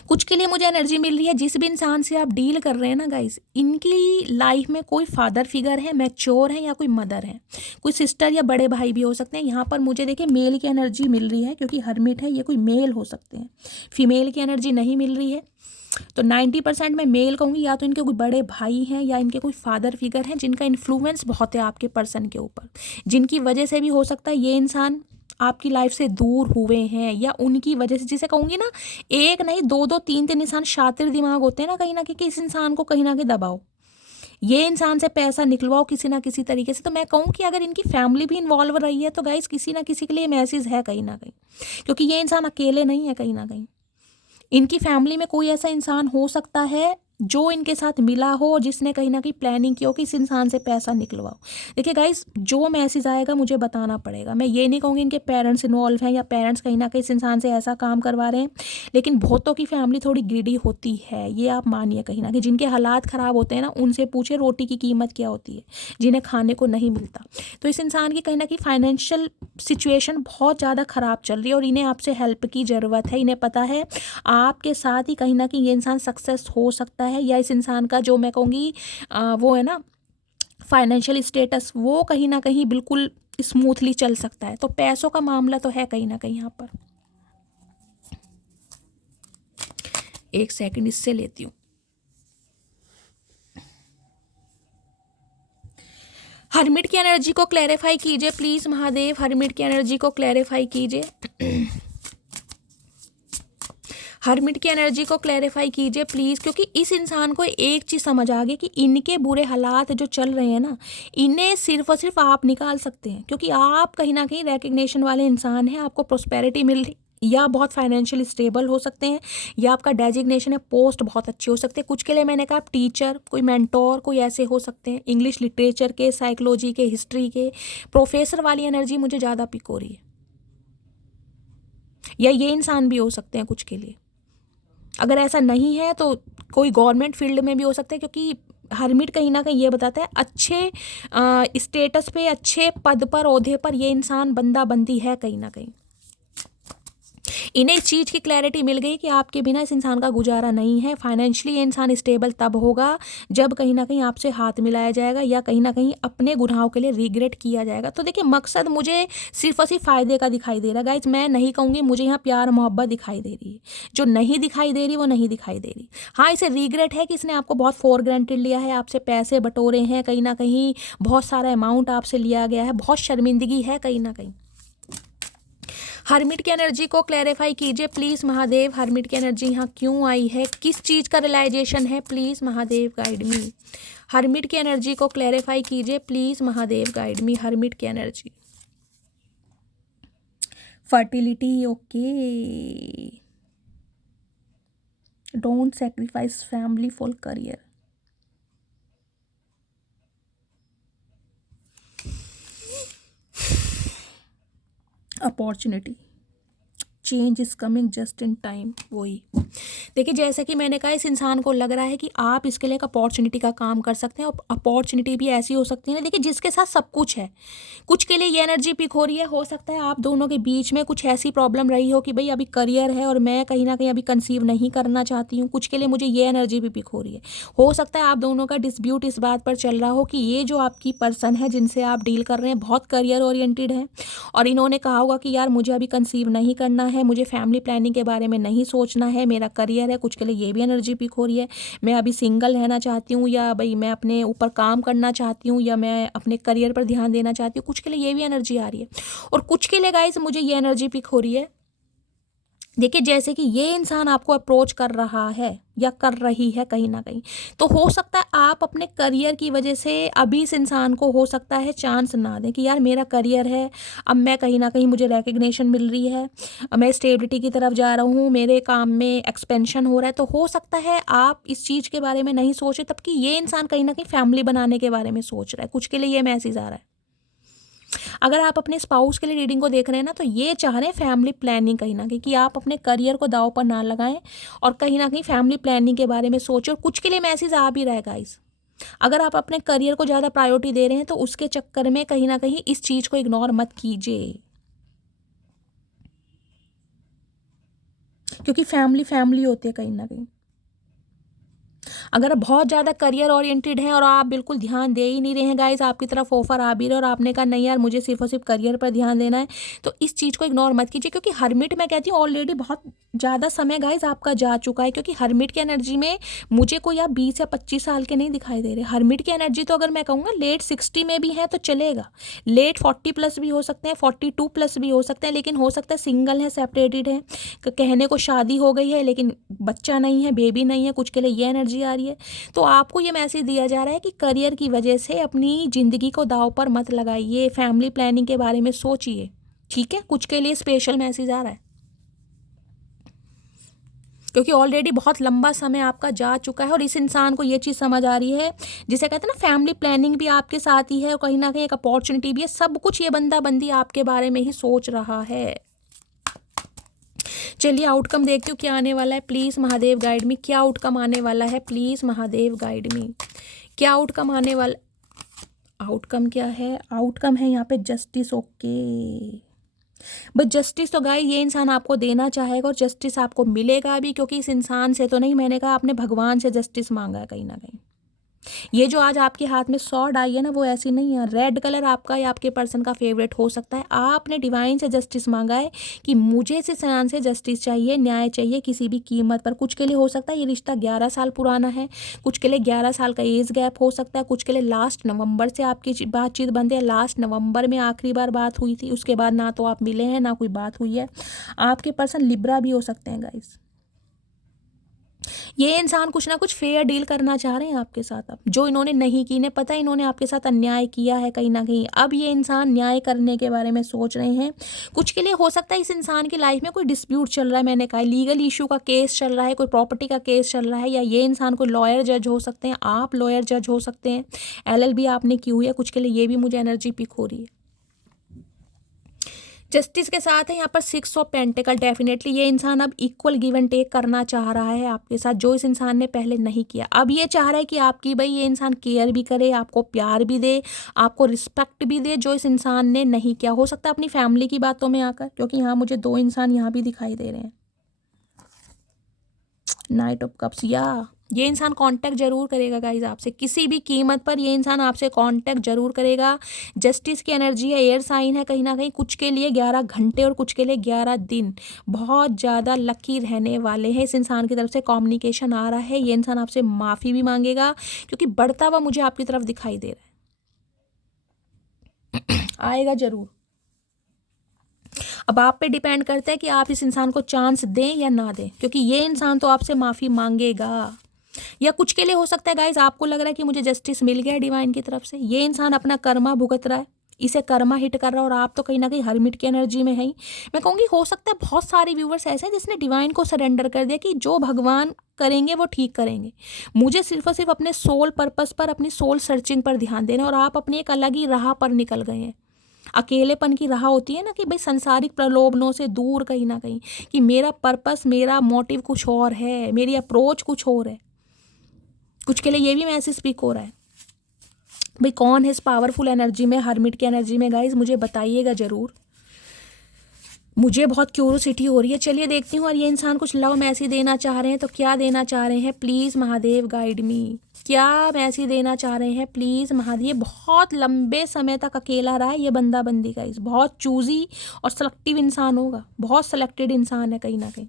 कुछ के लिए मुझे एनर्जी मिल रही है जिस भी इंसान से आप डील कर रहे हैं ना गाइस, इनकी लाइफ में कोई फादर फिगर है, मैच्योर है, या कोई मदर है, कोई सिस्टर या बड़े भाई भी हो सकते हैं। यहाँ पर मुझे देखिए मेल की एनर्जी मिल रही है, क्योंकि हरमिट है, ये कोई मेल हो सकते हैं, फीमेल की एनर्जी नहीं मिल रही है। तो 90% मैं मेल कहूँगी, या तो इनके कोई बड़े भाई हैं या इनके कोई फादर फिगर हैं जिनका इन्फ्लुएंस बहुत है आपके पर्सन के ऊपर, जिनकी वजह से भी हो सकता है ये इंसान आपकी लाइफ से दूर हुए हैं, या उनकी वजह से, जिसे कहूँगी ना एक नहीं दो दो तीन तीन इंसान शातिर दिमाग होते हैं ना कहीं ना कहीं, कि इस इंसान को कहीं ना कहीं दबाओ, ये इंसान से पैसा निकलवाओ किसी ना किसी तरीके से। तो मैं कहूँ कि अगर इनकी फैमिली भी इन्वॉल्व रही है तो गाइस किसी ना किसी के लिए मैसेज है कहीं ना कहीं, क्योंकि ये इंसान अकेले नहीं है। कहीं ना कहीं इनकी फैमिली में कोई ऐसा इंसान हो सकता है जो इनके साथ मिला हो, जिसने कहीं ना कहीं प्लानिंग की हो कि इस इंसान से पैसा निकलवाओ। देखिए गाइस, जो मैसेज आएगा मुझे बताना पड़ेगा। मैं ये नहीं कहूँगी इनके पेरेंट्स इन्वॉल्व हैं या पेरेंट्स कहीं ना कहीं इस इंसान से ऐसा काम करवा रहे हैं, लेकिन बहुतों की फैमिली थोड़ी ग्रीडी होती है, ये आप मानिए कहीं ना कहीं। जिनके हालात ख़राब होते हैं ना, उनसे पूछे रोटी की कीमत क्या होती है, जिन्हें खाने को नहीं मिलता। तो इस इंसान की कहीं ना कहीं फाइनेंशियल सिचुएशन बहुत ज़्यादा ख़राब चल रही है, और इन्हें आपसे हेल्प की ज़रूरत है। इन्हें पता है आपके साथ ही कहीं ना कहीं ये इंसान सक्सेस हो सकता है, या इस इंसान का जो मैं कहूँगी वो है ना फाइनेंशियल स्टेटस, वो कहीं ना कहीं बिल्कुल स्मूथली चल सकता है। तो पैसों का मामला तो है कहीं ना कहीं यहाँ पर। एक सेकंड इससे लेती हूँ। हरमिट की एनर्जी को क्लैरिफाई कीजिए प्लीज़ महादेव, हरमिट की एनर्जी को क्लैरिफाई कीजिए। हरमिट की एनर्जी को क्लैरिफाई कीजिए प्लीज़, क्योंकि इस इंसान को एक चीज़ समझ आ गई कि इनके बुरे हालात जो चल रहे हैं ना, इन्हें सिर्फ और सिर्फ आप निकाल सकते हैं, क्योंकि आप कहीं ना कहीं रिकग्निशन वाले इंसान हैं, आपको प्रोस्पेरिटी मिल रही, या बहुत फाइनेंशियली स्टेबल हो सकते हैं, या आपका डेजिग्नेशन है, पोस्ट बहुत अच्छी हो सकती है। कुछ के लिए मैंने कहा आप टीचर, कोई मेंटोर, कोई ऐसे हो सकते हैं, इंग्लिश लिटरेचर के, साइकोलॉजी के, हिस्ट्री के प्रोफेसर वाली एनर्जी मुझे ज़्यादा पिक हो रही है, या ये इंसान भी हो सकते हैं कुछ के लिए। अगर ऐसा नहीं है तो कोई गवर्नमेंट फील्ड में भी हो सकता है, क्योंकि हरमिट कहीं ना कहीं ये बताता है अच्छे स्टेटस पे, अच्छे पद पर, ओहदे पर ये इंसान बंदा बंदी है कहीं ना कहीं। इन्हें इस चीज़ की क्लैरिटी मिल गई कि आपके बिना इस इंसान का गुजारा नहीं है। फाइनेंशियली ये इंसान स्टेबल तब होगा जब कहीं ना कहीं आपसे हाथ मिलाया जाएगा, या कहीं ना कहीं अपने गुनाहों के लिए रिग्रेट किया जाएगा। तो देखिए मकसद मुझे सिर्फ और सिर्फ फ़ायदे का दिखाई दे रहा है गाइज, मैं नहीं कहूँगी मुझे यहाँ प्यार मोहब्बत दिखाई दे रही है। जो नहीं दिखाई दे रही वो नहीं दिखाई दे रही। हाँ, इसे रिग्रेट है कि इसने आपको बहुत फॉर ग्रांटेड लिया है, आपसे पैसे बटोरे हैं, कहीं ना कहीं बहुत सारा अमाउंट आपसे लिया गया है, बहुत शर्मिंदगी है कहीं ना कहीं। हरमिट की एनर्जी को क्लैरिफाई कीजिए प्लीज़ महादेव, हरमिट की एनर्जी यहाँ क्यों आई है, किस चीज़ का रियलाइजेशन है, please Mahadev guide me. Hermit की एनर्जी को क्लैरिफाई कीजिए please Mahadev guide me. Hermit की energy, fertility, okay, don't sacrifice family for career, opportunity, change is coming just in time. वही देखिए, जैसा कि मैंने कहा, इस इंसान को लग रहा है कि आप इसके लिए एक अपॉर्चुनिटी का काम कर सकते हैं, और अपॉर्चुनिटी भी ऐसी हो सकती है ना, देखिए, जिसके साथ सब कुछ है। कुछ के लिए ये एनर्जी पिक हो रही है, हो सकता है आप दोनों के बीच में कुछ ऐसी प्रॉब्लम रही हो कि भाई अभी करियर है और मैं कहीं ना कहीं अभी कंसीव नहीं करना चाहती हूँ। कुछ के लिए मुझे ये एनर्जी भी पिक हो रही है। हो सकता है आप दोनों का डिस्प्यूट इस बात पर चल रहा हो कि ये जो आपकी पर्सन है जिनसे आप डील कर रहे हैं बहुत करियर ओरिएंटेड है, और इन्होंने कहा होगा कि यार मुझे अभी कंसीव नहीं करना है, मुझे फैमिली प्लानिंग के बारे में नहीं सोचना है, मेरा करियर है। कुछ के लिए ये भी एनर्जी पिक हो रही है, मैं अभी सिंगल रहना चाहती हूँ, या भाई मैं अपने ऊपर काम करना चाहती हूँ, या मैं अपने करियर पर ध्यान देना चाहती हूँ। कुछ के लिए ये भी एनर्जी आ रही है, और कुछ के लिए गाइस मुझे ये एनर्जी पिक हो रही है, देखिए, जैसे कि ये इंसान आपको अप्रोच कर रहा है या कर रही है कहीं ना कहीं, तो हो सकता है आप अपने करियर की वजह से अभी इस इंसान को हो सकता है चांस ना दें कि यार मेरा करियर है, अब मैं कहीं ना कहीं मुझे रिकग्निशन मिल रही है, अब मैं स्टेबिलिटी की तरफ जा रहा हूँ, मेरे काम में एक्सपेंशन हो रहा है। तो हो सकता है आप इस चीज़ के बारे में नहीं सोचे, तब कि ये इंसान कहीं ना कहीं फैमिली बनाने के बारे में सोच रहा है। कुछ के लिए ये मैसेज आ रहा है। अगर आप अपने स्पाउस के लिए रीडिंग को देख रहे हैं ना, तो ये चाह रहे हैं फैमिली प्लानिंग कहीं ना कहीं, कि आप अपने करियर को दांव पर ना लगाएं और कहीं ना कहीं फैमिली प्लानिंग के बारे में सोचें। और कुछ के लिए मैसेज आ भी रहा है गाइस, अगर आप अपने करियर को ज़्यादा प्रायोरिटी दे रहे हैं तो उसके चक्कर में कहीं ना कहीं इस चीज़ को इग्नोर मत कीजिए, क्योंकि फैमिली फैमिली होती है कहीं ना कहीं। अगर आप बहुत ज़्यादा करियर ओरिएंटेड हैं और आप बिल्कुल ध्यान दे ही नहीं रहे हैं गाइस, आपकी तरफ ऑफर आ भी रहा है और आपने कहा नहीं यार मुझे सिर्फ और सिर्फ करियर पर ध्यान देना है, तो इस चीज़ को इग्नोर मत कीजिए। क्योंकि हरमिट मैं कहती हूँ ऑलरेडी बहुत ज़्यादा समय गाइस आपका जा चुका है, क्योंकि हरमिट की एनर्जी में मुझे कोई आप 20 या 25 साल के नहीं दिखाई दे रहे। हरमिट की एनर्जी तो अगर मैं कहूँगा लेट 60 में भी है तो चलेगा, लेट 40 प्लस भी हो सकते हैं, 42 प्लस भी हो सकते हैं, लेकिन हो सकता है सिंगल है, सेपरेटेड है, कहने को शादी हो गई है लेकिन बच्चा नहीं है, बेबी नहीं है। कुछ के लिए ये एनर्जी आ रही है। तो आपको ये मैसेज दिया जा रहा है कि करियर की वजह से अपनी ज़िंदगी को दांव पर मत लगाइए, फैमिली प्लानिंग के बारे में सोचिए, ठीक है। कुछ के लिए स्पेशल मैसेज आ रहा है, क्योंकि ऑलरेडी बहुत लंबा समय आपका जा चुका है और इस इंसान को ये चीज़ समझ आ रही है, जिसे कहते हैं ना फैमिली प्लानिंग भी आपके साथ ही है और कहीं ना कहीं एक अपॉर्चुनिटी भी है। सब कुछ ये बंदा बंदी आपके बारे में ही सोच रहा है। चलिए आउटकम देखती हूँ क्या आने वाला है। प्लीज़ महादेव गाइड मी, क्या आउटकम आने वाला है। प्लीज़ महादेव गाइड मी, क्या आउटकम आने वाला। आउटकम क्या है, आउटकम है यहाँ पे जस्टिस। ओके, बट जस्टिस तो गाइस ये इंसान आपको देना चाहेगा और जस्टिस आपको मिलेगा भी, क्योंकि इस इंसान से तो नहीं, मैंने कहा आपने भगवान से जस्टिस मांगा है कहीं ना कहीं। ये जो आज आपके हाथ में सॉर्ड आई है ना, वो ऐसी नहीं है। रेड कलर आपका या आपके पर्सन का फेवरेट हो सकता है। आपने डिवाइन से जस्टिस मांगा है कि मुझे इस इंसान से जस्टिस चाहिए, न्याय चाहिए किसी भी कीमत पर। कुछ के लिए हो सकता है ये रिश्ता 11 साल पुराना है, कुछ के लिए 11 साल का एज गैप हो सकता है, कुछ के लिए लास्ट नवंबर से आपकी बातचीत बंद है। लास्ट नवंबर में आखिरी बार बात हुई थी, उसके बाद ना तो आप मिले हैं ना कोई बात हुई है। आपके पर्सन लिब्रा भी हो सकते हैं गाइस। ये इंसान कुछ ना कुछ फेयर डील करना चाह रहे हैं आपके साथ, अब जो इन्होंने नहीं की। इन्हें पता है इन्होंने आपके साथ अन्याय किया है कहीं ना कहीं। अब ये इंसान न्याय करने के बारे में सोच रहे हैं। कुछ के लिए हो सकता है इस इंसान की लाइफ में कोई डिस्प्यूट चल रहा है, मैंने कहा लीगल इशू का केस चल रहा है, कोई प्रॉपर्टी का केस चल रहा है, या ये इंसान कोई लॉयर जज हो सकते हैं, आप लॉयर जज हो सकते हैं, LLB आपने की हुई है। कुछ के लिए ये भी मुझे एनर्जी पिक हो रही है। जस्टिस के साथ है यहाँ पर 6 ऑफ पेंटिकल। डेफिनेटली ये इंसान अब इक्वल गिव एंड टेक करना चाह रहा है आपके साथ, जो इस इंसान ने पहले नहीं किया। अब ये चाह रहा है कि आपकी भाई ये इंसान केयर भी करे, आपको प्यार भी दे, आपको रिस्पेक्ट भी दे, जो इस इंसान ने नहीं किया। हो सकता है अपनी फैमिली की बातों में आकर, क्योंकि यहाँ मुझे 2 इंसान यहाँ भी दिखाई दे रहे हैं। नाइट ऑफ कप्स, या ये इंसान कांटेक्ट जरूर करेगा गाइज आपसे, किसी भी कीमत पर ये इंसान आपसे कांटेक्ट जरूर करेगा। जस्टिस की एनर्जी है, एयर साइन है कहीं ना कहीं। कुछ के लिए 11 घंटे और कुछ के लिए 11 दिन बहुत ज़्यादा लकी रहने वाले हैं। इस इंसान की तरफ से कम्युनिकेशन आ रहा है। ये इंसान आपसे माफ़ी भी मांगेगा, क्योंकि बढ़ता हुआ मुझे आपकी तरफ दिखाई दे रहा है। आएगा जरूर। अब आप पे डिपेंड करता है कि आप इस इंसान को चांस दें या ना दें, क्योंकि ये इंसान तो आपसे माफ़ी मांगेगा। या कुछ के लिए हो सकता है गाइज आपको लग रहा है कि मुझे जस्टिस मिल गया है डिवाइन की तरफ से। ये इंसान अपना कर्मा भुगत रहा है, इसे कर्मा हिट कर रहा है, और आप तो कहीं ना कहीं हरमिट की एनर्जी में है ही। मैं कहूँगी हो सकता है बहुत सारे व्यूवर्स ऐसे हैं जिसने डिवाइन को सरेंडर कर दिया कि जो भगवान करेंगे वो ठीक करेंगे, मुझे सिर्फ और सिर्फ अपने सोल पर्पस पर, अपनी सोल सर्चिंग पर ध्यान देना, और आप अपनी एक अलग ही राह पर निकल गए हैं। अकेलेपन की राह होती है ना कि भाई संसारिक प्रलोभनों से दूर कहीं ना कहीं, कि मेरा पर्पस, मेरा मोटिव कुछ और है, मेरी अप्रोच कुछ और है। कुछ के लिए ये भी मैसेज स्पीक हो रहा है। भाई कौन है इस पावरफुल एनर्जी में, हर्मिट की एनर्जी में गाइज, मुझे बताइएगा ज़रूर, मुझे बहुत क्यूरोसिटी हो रही है। चलिए देखती हूँ। और ये इंसान कुछ लव मैसेज देना चाह रहे हैं तो क्या देना चाह रहे हैं, प्लीज़ महादेव गाइड मी। क्या मैसेज देना चाह रहे हैं प्लीज़ महादेव। ये बहुत लंबे समय तक अकेला रहा है ये बंदा बंदी गाइज, बहुत चूजी और सेलेक्टिव इंसान होगा, बहुत सेलेक्टेड इंसान है कहीं ना कहीं।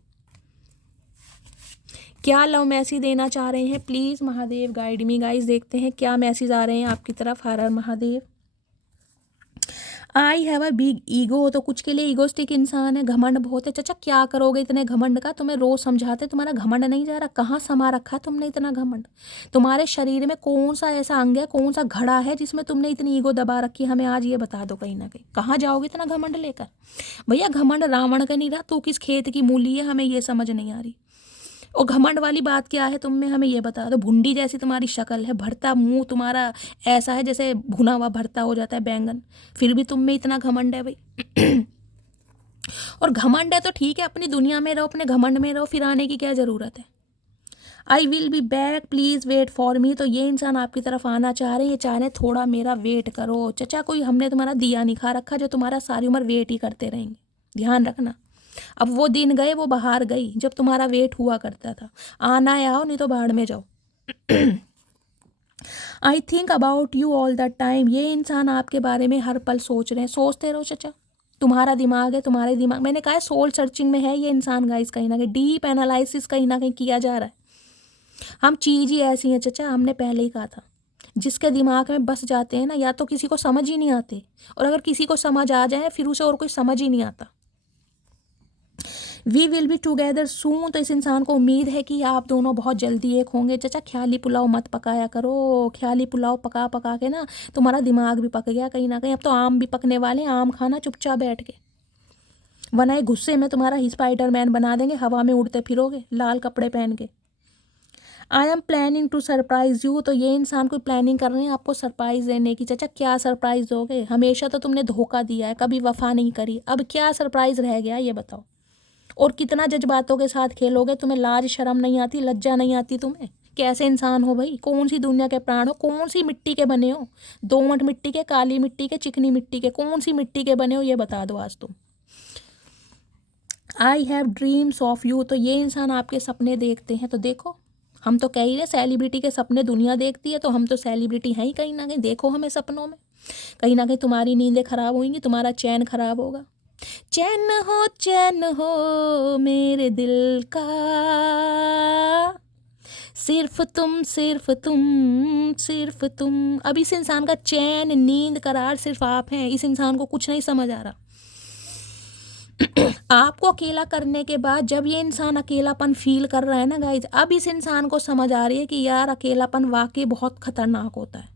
क्या लव मैसेज देना चाह रहे हैं please Mahadev guide me guys. देखते हैं क्या मैसेज आ रहे हैं आपकी तरफ। हर हर Mahadev. I have a big ego, तो कुछ के लिए ईगोस्टिक इंसान है, घमंड बहुत है। चाचा क्या करोगे इतने घमंड का, तुम्हें रोज समझाते, तुम्हारा घमंड नहीं जा रहा, कहाँ समा रखा है तुमने इतना घमंड। तुम्हारे शरीर में कौन सा ऐसा अंग है, कौन सा घड़ा है जिसमें तुमने इतनी ईगो दबा रखी है, हमें आज ये बता दो कहीं ना कहीं। कहाँ जाओगे इतना घमंड लेकर। भैया घमंड रावण का नहीं रहा, तू किस खेत की मूली है, हमें ये समझ नहीं आ रही। और घमंड वाली बात क्या है तुम में, हमें ये बता दो। भुंडी जैसी तुम्हारी शक्ल है, भरता मुंह तुम्हारा ऐसा है जैसे भुना हुआ भरता हो जाता है बैंगन, फिर भी तुम में इतना घमंड है भाई। और घमंड है तो ठीक है, अपनी दुनिया में रहो, अपने घमंड में रहो, फिर आने की क्या ज़रूरत है। I will be back please wait for me, तो ये इंसान आपकी तरफ आना चाह रहे हैं, ये चाह रहे हैं थोड़ा मेरा वेट करो। चचा कोई हमने तुम्हारा दिया नहीं खा रखा जो तुम्हारा सारी उम्र वेट ही करते रहेंगे, ध्यान रखना। अब वो दिन गए, वो बाहर गई जब तुम्हारा वेट हुआ करता था। आना है आओ, नहीं तो बाढ़ में जाओ। I think about you all the time, ये इंसान आपके बारे में हर पल सोच रहे हैं। सोचते रहो चचा, तुम्हारा दिमाग है, तुम्हारे दिमाग, मैंने कहा सोल सर्चिंग में है ये इंसान गाइस, कहीं ना कहीं डीप एनालिसिस कहीं ना कहीं किया जा रहा है। हम चीज़ ही ऐसी हैं चचा, हमने पहले ही कहा था, जिसके दिमाग में बस जाते हैं ना, या तो किसी को समझ ही नहीं आते, और अगर किसी को समझ आ जाए फिर उसे और कोई समझ ही नहीं आता। वी विल बी टुगेदर सून, तो इस इंसान को उम्मीद है कि आप दोनों बहुत जल्दी एक होंगे। चचा ख्याली पुलाव मत पकाया करो, ख्याली पुलाव पका पका के ना तुम्हारा दिमाग भी पक गया कहीं ना कहीं। अब तो आम भी पकने वाले हैं, आम खाना चुपचाप बैठ के, वरना गुस्से में तुम्हारा ही स्पाइडरमैन बना देंगे, हवा में उड़ते फिरोगे लाल कपड़े पहन के। I am planning to surprise you, तो ये इंसान कोई प्लानिंग कर रहे हैं आपको सरप्राइज देने की। चचा क्या सरप्राइज दोगे, हमेशा तो तुमने धोखा दिया है, कभी वफा नहीं करी, अब क्या सरप्राइज रह गया ये बताओ। और कितना जज्बातों के साथ खेलोगे, तुम्हें लाज शर्म नहीं आती, लज्जा नहीं आती तुम्हें। कैसे इंसान हो भाई, कौन सी दुनिया के प्राण हो, कौन सी मिट्टी के बने हो, दोमट मिट्टी के, काली मिट्टी के, चिकनी मिट्टी के, कौन सी मिट्टी के बने हो ये बता दो आज तुम। I have dreams of you, तो ये इंसान आपके सपने देखते हैं। तो देखो हम तो कह ही रहे सेलिब्रिटी के सपने दुनिया देखती है, तो हम तो सेलिब्रिटी हैं ही कहीं ना कहीं। देखो हमें सपनों में, कहीं ना कहीं तुम्हारी नींदें खराब होंगी, तुम्हारा चैन खराब होगा। चैन हो मेरे दिल का, सिर्फ तुम सिर्फ तुम सिर्फ तुम। अब इस इंसान का चैन नींद करार सिर्फ आप हैं। इस इंसान को कुछ नहीं समझ आ रहा। आपको अकेला करने के बाद जब ये इंसान अकेलापन फील कर रहा है ना गाइज, अब इस इंसान को समझ आ रही है कि यार अकेलापन वाकई बहुत खतरनाक होता है।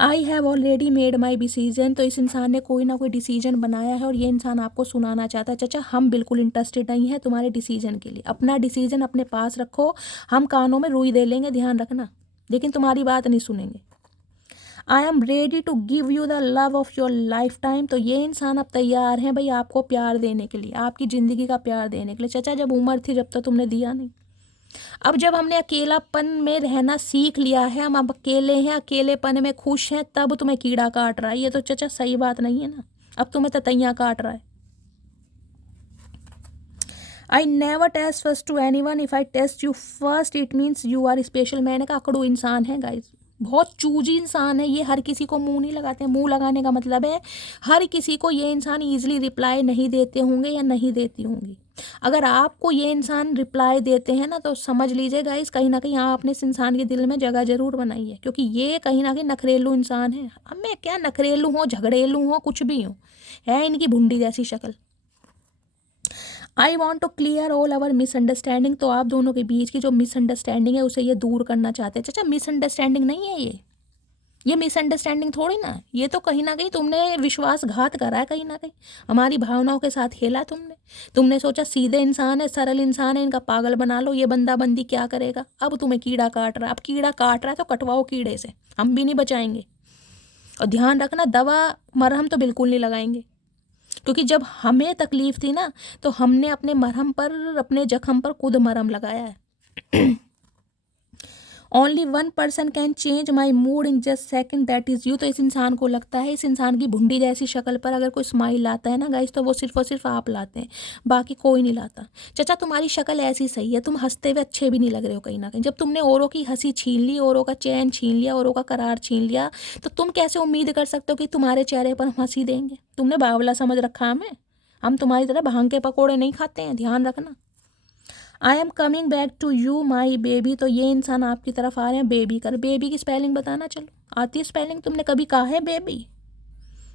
I have already made my decision, तो इस इंसान ने कोई ना कोई डिसीजन बनाया है और ये इंसान आपको सुनाना चाहता है। चाचा हम बिल्कुल इंटरेस्टेड नहीं है तुम्हारे डिसीजन के लिए, अपना डिसीजन अपने पास रखो, हम कानों में रुई दे लेंगे, ध्यान रखना, लेकिन तुम्हारी बात नहीं सुनेंगे। I am ready to give you the love of your lifetime, तो ये इंसान अब तैयार हैं भाई आपको प्यार देने के लिए, आपकी ज़िंदगी का प्यार देने के लिए। चाचा जब उम्र थी जब तो तुमने दिया नहीं, अब जब हमने अकेलापन में रहना सीख लिया है, हम अब अकेले हैं, अकेलेपन में खुश हैं, तब तुम्हें कीड़ा काट रहा है। ये तो चाचा सही बात नहीं है ना, अब तुम्हें ततैया काट रहा है। I never text first to anyone, if I text you first it means you are special. मैंने कहा अकड़ू इंसान है गाइज, बहुत चूजी इंसान है ये, हर किसी को मुंह नहीं लगाते। मुंह लगाने का मतलब है हर किसी को ये इंसान ईजिली रिप्लाई नहीं देते होंगे या नहीं देती होंगी। अगर आपको ये इंसान रिप्लाई देते हैं ना तो समझ लीजिए गाइस कहीं ना कहीं आपने इस इंसान के दिल में जगह जरूर बनाई है, क्योंकि ये कहीं ना कहीं नखरेलू इंसान है। अब मैं क्या नखरेलू हो, झगड़ेलू हो, कुछ भी हो, है इनकी भुंडी जैसी शक्ल। I want to clear all our misunderstanding, तो आप दोनों के बीच की जो मिसअंडरस्टैंडिंग है उसे ये दूर करना चाहते हैं। चाचा मिसअंडरस्टैंडिंग नहीं है ये मिसअंडरस्टैंडिंग थोड़ी ना, ये तो कहीं ना कहीं तुमने विश्वासघात करा है, कहीं ना कहीं हमारी भावनाओं के साथ खेला तुमने सोचा सीधे इंसान है, सरल इंसान है, इनका पागल बना लो, ये बंदा बंदी क्या करेगा। अब तुम्हें कीड़ा काट रहा है, अब कीड़ा काट रहा है तो कटवाओ कीड़े से, हम भी नहीं बचाएंगे। और ध्यान रखना, दवा मरहम तो बिल्कुल नहीं लगाएंगे, क्योंकि जब हमें तकलीफ थी ना तो हमने अपने मरहम पर, अपने जख्म पर खुद मरहम लगाया है। Only 1% can change my mood in just second, that is you. तो इस इंसान को लगता है, इस इंसान की भुंडी जैसी शक्ल पर अगर कोई स्माइल लाता है ना गाइस, तो वो सिर्फ और सिर्फ आप लाते हैं, बाकी कोई नहीं लाता। चाचा तुम्हारी शक्ल ऐसी सही है, तुम हंसते हुए अच्छे भी नहीं लग रहे हो कहीं ना कहीं। जब तुमने औरों की हंसी छीन ली, औरों का चैन छीन लिया, औरों का करार छीन लिया, तो तुम कैसे उम्मीद कर सकते हो कि तुम्हारे चेहरे पर हम हंसी देंगे? तुमने बावला समझ रखा हमें, हम तुम्हारी तरह भांग के पकौड़े नहीं खाते हैं, ध्यान रखना। I am coming back to you my baby. तो ये इंसान आपकी तरफ आ रहे हैं बेबी कर। बेबी की स्पेलिंग बताना, चलो आती है स्पेलिंग? तुमने कभी कहा है बेबी?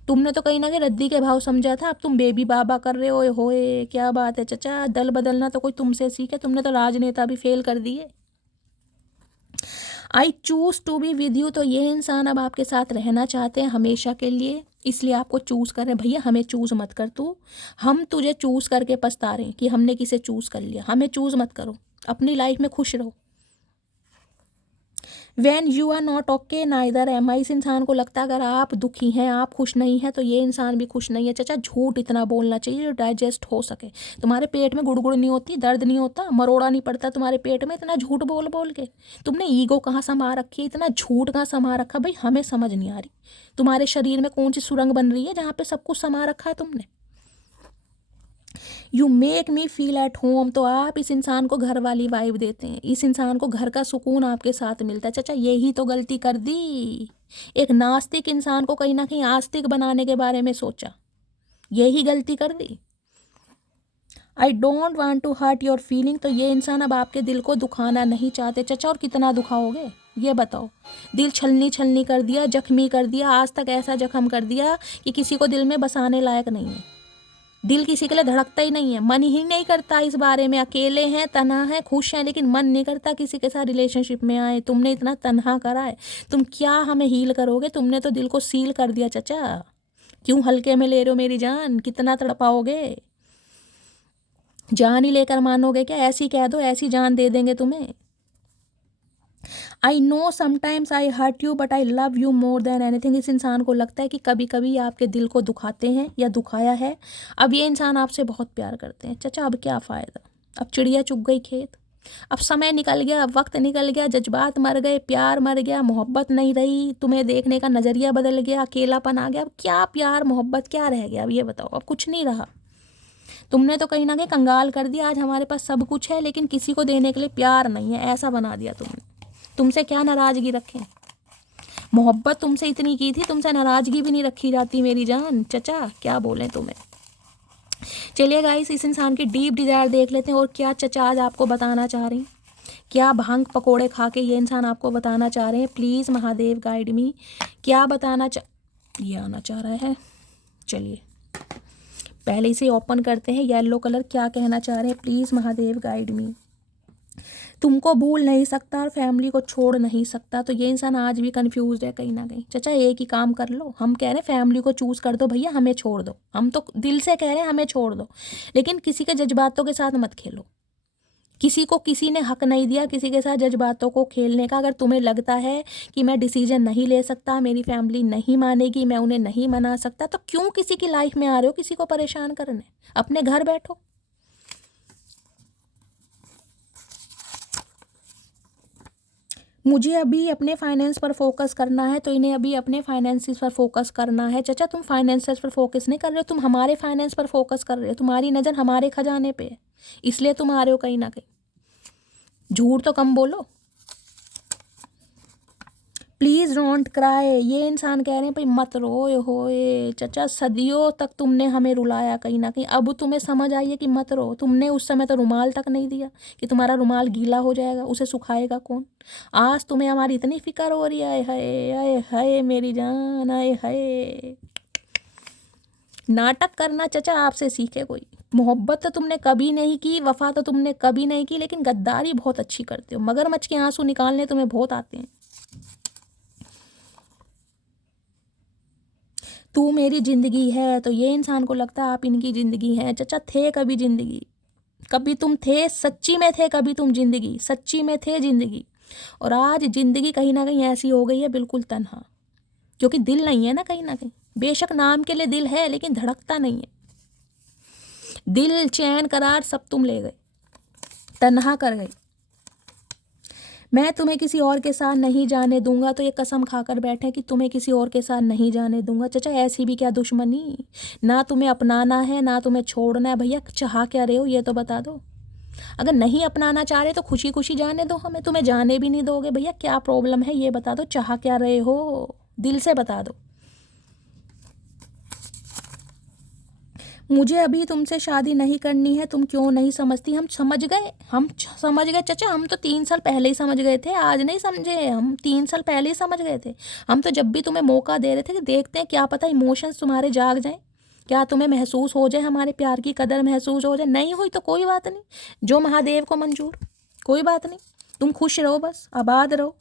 तुमने तो कहीं ना कहीं रद्दी के भाव समझा था, अब तुम बेबी बाबा कर रहे हो। होए क्या बात है चचा, दल बदलना तो कोई तुमसे सीखे, तुमने तो राजनेता भी फेल कर दिए। I choose to be with you. तो ये इंसान अब आपके साथ रहना चाहते हैं हमेशा के लिए, इसलिए आपको चूज़ कर रहे हैं। भैया हमें चूज़ मत कर तू, हम तुझे चूज़ करके पछता रहे हैं कि हमने किसे चूज़ कर लिया। हमें चूज़ मत करो, अपनी लाइफ में खुश रहो। When you are not okay neither am I. इस इंसान को लगता है अगर आप दुखी हैं, आप खुश नहीं हैं, तो ये इंसान भी खुश नहीं है। चाचा झूठ इतना बोलना चाहिए जो डाइजेस्ट हो सके। तुम्हारे पेट में गुड़गुड़ नहीं होती, दर्द नहीं होता, मरोड़ा नहीं पड़ता तुम्हारे पेट में इतना झूठ बोल बोल के? तुमने ईगो कहाँ समा रखी है, इतना झूठ कहाँ समा रखा? भाई हमें समझ नहीं आ रही तुम्हारे शरीर में कौन सी सुरंग बन रही है जहाँ पे सब कुछ समा रखा है तुमने। You make me feel at home. तो आप इस इंसान को घर वाली वाइब देते हैं, इस इंसान को घर का सुकून आपके साथ मिलता है। चाचा यही तो गलती कर दी, एक नास्तिक इंसान को कहीं ना कहीं आस्तिक बनाने के बारे में सोचा, यही गलती कर दी। I don't want to hurt your feeling. तो ये इंसान अब आपके दिल को दुखाना नहीं चाहते। चाचा और कितना दुखाओगे ये बताओ? दिल छलनी छलनी कर दिया, जख्मी कर दिया, आज तक ऐसा जख्म कर दिया कि किसी को दिल में बसाने लायक नहीं है। दिल किसी के लिए धड़कता ही नहीं है, मन ही नहीं करता इस बारे में। अकेले हैं, तन्हा हैं, खुश हैं, लेकिन मन नहीं करता किसी के साथ रिलेशनशिप में आए। तुमने इतना तन्हा करा है, तुम क्या हमें हील करोगे? तुमने तो दिल को सील कर दिया चाचा। क्यों हल्के में ले रहे हो मेरी जान? कितना तड़पाओगे? जान ही लेकर मानोगे क्या? ऐसी कह दो, ऐसी जान दे देंगे तुम्हें। I know sometimes I hurt you but I love you more than anything. इस इंसान को लगता है कि कभी कभी आपके दिल को दुखाते हैं या दुखाया है। अब ये इंसान आपसे बहुत प्यार करते हैं। चाचा अब क्या फ़ायदा, अब चिड़िया चुग गई खेत, अब समय निकल गया, वक्त निकल गया, जज्बात मर गए, प्यार मर गया, मोहब्बत नहीं रही, तुम्हें देखने का नज़रिया बदल गया, अकेलापन आ गया। अब क्या प्यार मोहब्बत क्या रह गया? अब ये बताओ, अब कुछ नहीं रहा। तुमने तो कहीं ना कहीं कंगाल कर दिया। आज हमारे पास सब कुछ है लेकिन किसी को देने के लिए प्यार नहीं है, ऐसा बना दिया तुमने। तुमसे क्या नाराज़गी रखें? मोहब्बत तुमसे इतनी की थी, तुमसे नाराज़गी भी नहीं रखी जाती मेरी जान। चचा क्या बोलें तुम्हें। चलिए गाइस, इस इंसान की डीप डिज़ायर देख लेते हैं और क्या चचा आज आपको बताना चाह रहे हैं, क्या भांग पकोड़े खा के ये इंसान आपको बताना चाह रहे हैं। प्लीज़ महादेव गाइड मी, क्या बताना ये आना चाह रहा है। चलिए पहले इसे ओपन करते हैं। येलो कलर क्या कहना चाह रहे हैं, प्लीज़ महादेव गाइड मी। तुमको भूल नहीं सकता और फैमिली को छोड़ नहीं सकता। तो ये इंसान आज भी कंफ्यूज है कहीं ना कहीं। चाचा एक ही काम कर लो, हम कह रहे हैं फैमिली को चूज़ कर दो भैया, हमें छोड़ दो। हम तो दिल से कह रहे हैं हमें छोड़ दो, लेकिन किसी के जज्बातों के साथ मत खेलो। किसी को किसी ने हक नहीं दिया किसी के साथ जज्बातों को खेलने का। अगर तुम्हें लगता है कि मैं डिसीजन नहीं ले सकता, मेरी फैमिली नहीं मानेगी, मैं उन्हें नहीं मना सकता, तो क्यों किसी की लाइफ में आ रहे हो किसी को परेशान करने? अपने घर बैठो। मुझे अभी अपने फाइनेंस पर फोकस करना है, तो इन्हें अभी अपने फाइनेंसिस पर फोकस करना है। चाचा तुम फाइनेंसेस पर फोकस नहीं कर रहे हो, तुम हमारे फाइनेंस पर फोकस कर रहे हो। तुम्हारी नज़र हमारे खजाने पे है, इसलिए तुम आ रहे हो कहीं ना कहीं। झूठ तो कम बोलो। Please don't cry. ये इंसान कह रहे हैं भाई मत रोए होए। चचा सदियों तक तुमने हमें रुलाया कहीं ना कहीं, अब तुम्हें समझ आई है कि मत रो। तुमने उस समय तो रुमाल तक नहीं दिया कि तुम्हारा रुमाल गीला हो जाएगा, उसे सुखाएगा कौन? आज तुम्हें हमारी इतनी फिक्र हो रही है। आए हाय आए हाय मेरी जान, आए हाय। नाटक करना चचा आपसे सीखे कोई। मोहब्बत तो तुमने कभी नहीं की, वफा तो तुमने कभी नहीं की, लेकिन गद्दारी बहुत अच्छी करते हो। मगरमच्छ के आंसू निकालने तुम्हें बहुत आते हैं। तू मेरी ज़िंदगी है, तो ये इंसान को लगता है आप इनकी ज़िंदगी हैं। चचा थे कभी ज़िंदगी, कभी तुम थे सच्ची में, थे कभी तुम ज़िंदगी, सच्ची में थे ज़िंदगी। और आज ज़िंदगी कहीं ना कहीं ऐसी हो गई है बिल्कुल तन्हा। क्योंकि दिल नहीं है ना कहीं, बेशक नाम के लिए दिल है लेकिन धड़कता नहीं है। दिल, चैन, करार सब तुम ले गए, तन्हा कर गए। मैं तुम्हें किसी और के साथ नहीं जाने दूंगा, तो ये कसम खाकर बैठे कि तुम्हें किसी और के साथ नहीं जाने दूंगा। चाचा ऐसी भी क्या दुश्मनी, ना तुम्हें अपनाना है ना तुम्हें छोड़ना है। भैया चाह क्या रहे हो ये तो बता दो। अगर नहीं अपनाना चाह रहे तो खुशी खुशी जाने दो हमें, तुम्हें जाने भी नहीं दोगे। भैया क्या प्रॉब्लम है ये बता दो, चाह क्या रहे हो, दिल से बता दो। मुझे अभी तुमसे शादी नहीं करनी है, तुम क्यों नहीं समझती। हम समझ गए चाचा, हम तो 3 साल पहले ही समझ गए थे, आज नहीं समझे, हम 3 साल पहले ही समझ गए थे। हम तो जब भी तुम्हें मौका दे रहे थे कि देखते हैं क्या पता इमोशंस तुम्हारे जाग जाएं, क्या तुम्हें महसूस हो जाए, हमारे प्यार की कदर महसूस हो जाए। नहीं हुई तो कोई बात नहीं, जो महादेव को मंजूर, कोई बात नहीं। तुम खुश रहो, बस आबाद रहो।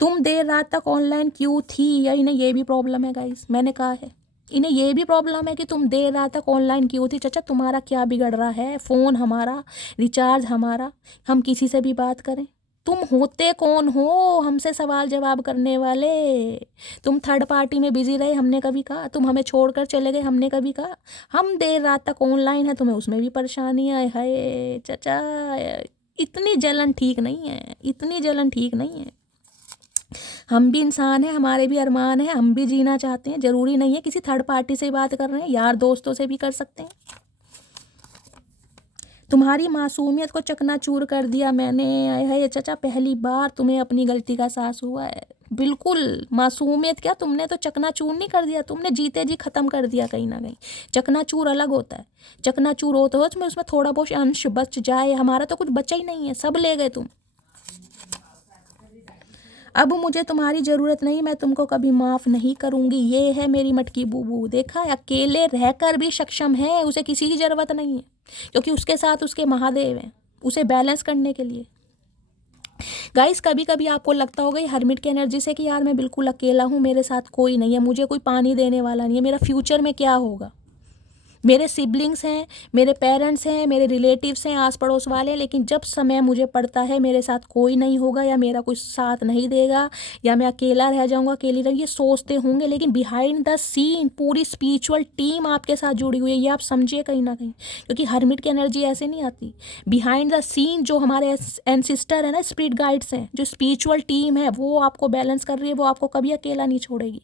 तुम देर रात तक ऑनलाइन क्यों थी, या इन्हें ये भी प्रॉब्लम है गाइस, मैंने कहा है इन्हें ये भी प्रॉब्लम है कि तुम देर रात तक ऑनलाइन क्यों थी। चाचा तुम्हारा क्या बिगड़ रहा है, फ़ोन हमारा, रिचार्ज हमारा, हम किसी से भी बात करें। तुम होते कौन हो हमसे सवाल जवाब करने वाले। तुम थर्ड पार्टी में बिजी रहे, हमने कभी कहा। तुम हमें छोड़कर चले गए, हमने कभी कहा। हम देर रात तक ऑनलाइन है, तुम्हें उसमें भी परेशानी आए है। चाचा इतनी जलन ठीक नहीं है, इतनी जलन ठीक नहीं है। हम भी इंसान हैं, हमारे भी अरमान हैं, हम भी जीना चाहते हैं। ज़रूरी नहीं है किसी थर्ड पार्टी से बात कर रहे हैं, यार दोस्तों से भी कर सकते हैं। तुम्हारी मासूमियत को चकनाचूर कर दिया मैंने। आए हाय चाचा, पहली बार तुम्हें अपनी गलती का एहसास हुआ है। बिल्कुल मासूमियत क्या, तुमने तो चकनाचूर नहीं कर दिया, तुमने जीते जी ख़त्म कर दिया कहीं ना कहीं। चकनाचूर अलग होता है, चकनाचूर होता हो उसमें थोड़ा बहुत अंश बच जाए, हमारा तो कुछ बचा ही नहीं है, सब ले गए तुम। अब मुझे तुम्हारी ज़रूरत नहीं, मैं तुमको कभी माफ़ नहीं करूँगी। ये है मेरी मटकी बूबू, देखा है अकेले रहकर भी सक्षम है, उसे किसी की ज़रूरत नहीं है, क्योंकि उसके साथ उसके महादेव हैं उसे बैलेंस करने के लिए। गाइस कभी कभी आपको लगता होगा ये हर्मिट की एनर्जी से कि यार मैं बिल्कुल अकेला हूँ, मेरे साथ कोई नहीं है, मुझे कोई पानी देने वाला नहीं है, मेरा फ्यूचर में क्या होगा। मेरे सिबलिंग्स हैं, मेरे पेरेंट्स हैं, मेरे रिलेटिव्स हैं, आस पड़ोस वाले, लेकिन जब समय मुझे पड़ता है मेरे साथ कोई नहीं होगा, या मेरा कोई साथ नहीं देगा, या मैं अकेला रह जाऊंगा, अकेली रह, ये सोचते होंगे, लेकिन बिहाइंड द सीन पूरी स्पिरिचुअल टीम आपके साथ जुड़ी हुई है। ये आप समझिए कहीं ना कहीं, क्योंकि हर्मिट की एनर्जी ऐसे नहीं आती। बिहाइंड द सीन जो हमारे एंसिस्टर है ना, स्पिरिट गाइड्स हैं, जो स्पिरिचुअल टीम है, वो आपको बैलेंस कर रही है, वो आपको कभी अकेला नहीं छोड़ेगी।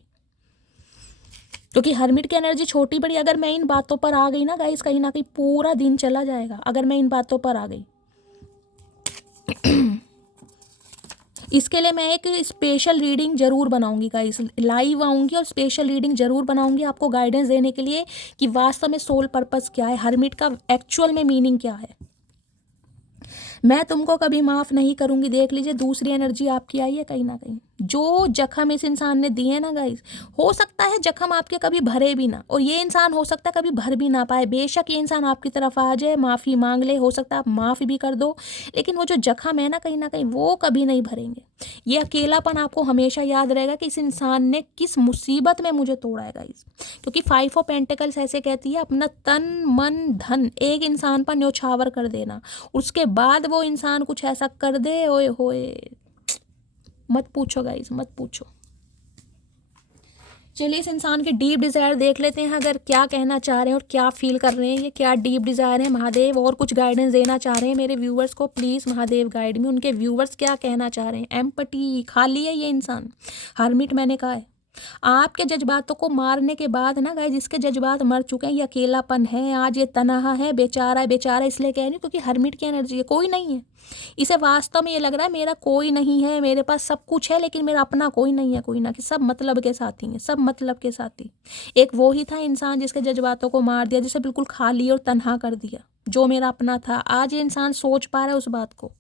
क्योंकि हर्मिट की एनर्जी छोटी बड़ी, अगर मैं इन बातों पर आ गई ना गाइस, कहीं ना कहीं पूरा दिन चला जाएगा। अगर मैं इन बातों पर आ गई इसके लिए मैं एक स्पेशल रीडिंग जरूर बनाऊंगी गाइस, लाइव आऊंगी और स्पेशल रीडिंग जरूर बनाऊंगी आपको गाइडेंस देने के लिए कि वास्तव में सोल पर्पस क्या है, हर्मिट का एक्चुअल में मीनिंग क्या है। मैं तुमको कभी माफ़ नहीं करूंगी। देख लीजिए दूसरी एनर्जी आपकी आई है कहीं ना कहीं। जो जख्म इस इंसान ने दिए ना गाइस, हो सकता है जख्म आपके कभी भरे भी ना, और ये इंसान हो सकता है कभी भर भी ना पाए। बेशक ये इंसान आपकी तरफ आ जाए, माफ़ी मांग ले, हो सकता है आप माफ़ भी कर दो, लेकिन वो जो जख्म है ना कहीं वो कभी नहीं भरेंगे। ये अकेलापन आपको हमेशा याद रहेगा कि इस इंसान ने किस मुसीबत में मुझे तोड़ा है गाइस। क्योंकि 5 ऑफ पेंटिकल्स ऐसे कहती है अपना तन मन धन एक इंसान पर न्योछावर कर देना, उसके बाद वो इंसान कुछ ऐसा कर दे, ओए होए मत पूछो गाइस, मत पूछो। चलिए इस इंसान के डीप डिज़ायर देख लेते हैं, अगर क्या कहना चाह रहे हैं और क्या फील कर रहे हैं, ये क्या डीप डिज़ायर है। महादेव और कुछ गाइडेंस देना चाह रहे हैं मेरे व्यूवर्स को, प्लीज़ महादेव गाइड में। उनके व्यूवर्स क्या कहना चाह रहे हैं। एम्पटी खाली है ये इंसान, हर्मिट मैंने कहा है। आपके जज्बातों को मारने के बाद ना गाइस, जिसके जज्बात मर चुके हैं, ये अकेलापन है, आज ये तनहा है, बेचारा है। बेचारा इसलिए कह रही हूँ क्योंकि हर्मिट की एनर्जी है, कोई नहीं है। इसे वास्तव में ये लग रहा है मेरा कोई नहीं है, मेरे पास सब कुछ है लेकिन मेरा अपना कोई नहीं है। कोई ना कि सब मतलब के साथी हैं, सब मतलब के साथी। एक वो ही था इंसान जिसके जज्बातों को मार दिया, जिसे बिल्कुल खाली और तनहा कर दिया, जो मेरा अपना था। आज ये इंसान सोच पा रहा है उस बात को।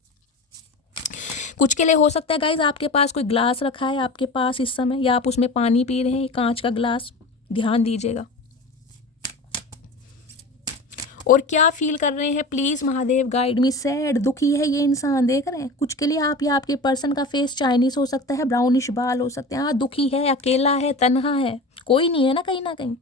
कुछ के लिए हो सकता है गाइज आपके पास कोई ग्लास रखा है आपके पास इस समय, या आप उसमें पानी पी रहे हैं, कांच का ग्लास, ध्यान दीजिएगा। और क्या फील कर रहे हैं please Mahadev guide me. Sad, दुखी है ये इंसान, देख रहे हैं। कुछ के लिए आप या आपके पर्सन का फेस चाइनीज हो सकता है, ब्राउनिश बाल हो सकते हैं। हाँ दुखी है, अकेला है, तन्हा है, कोई नहीं है ना कहीं।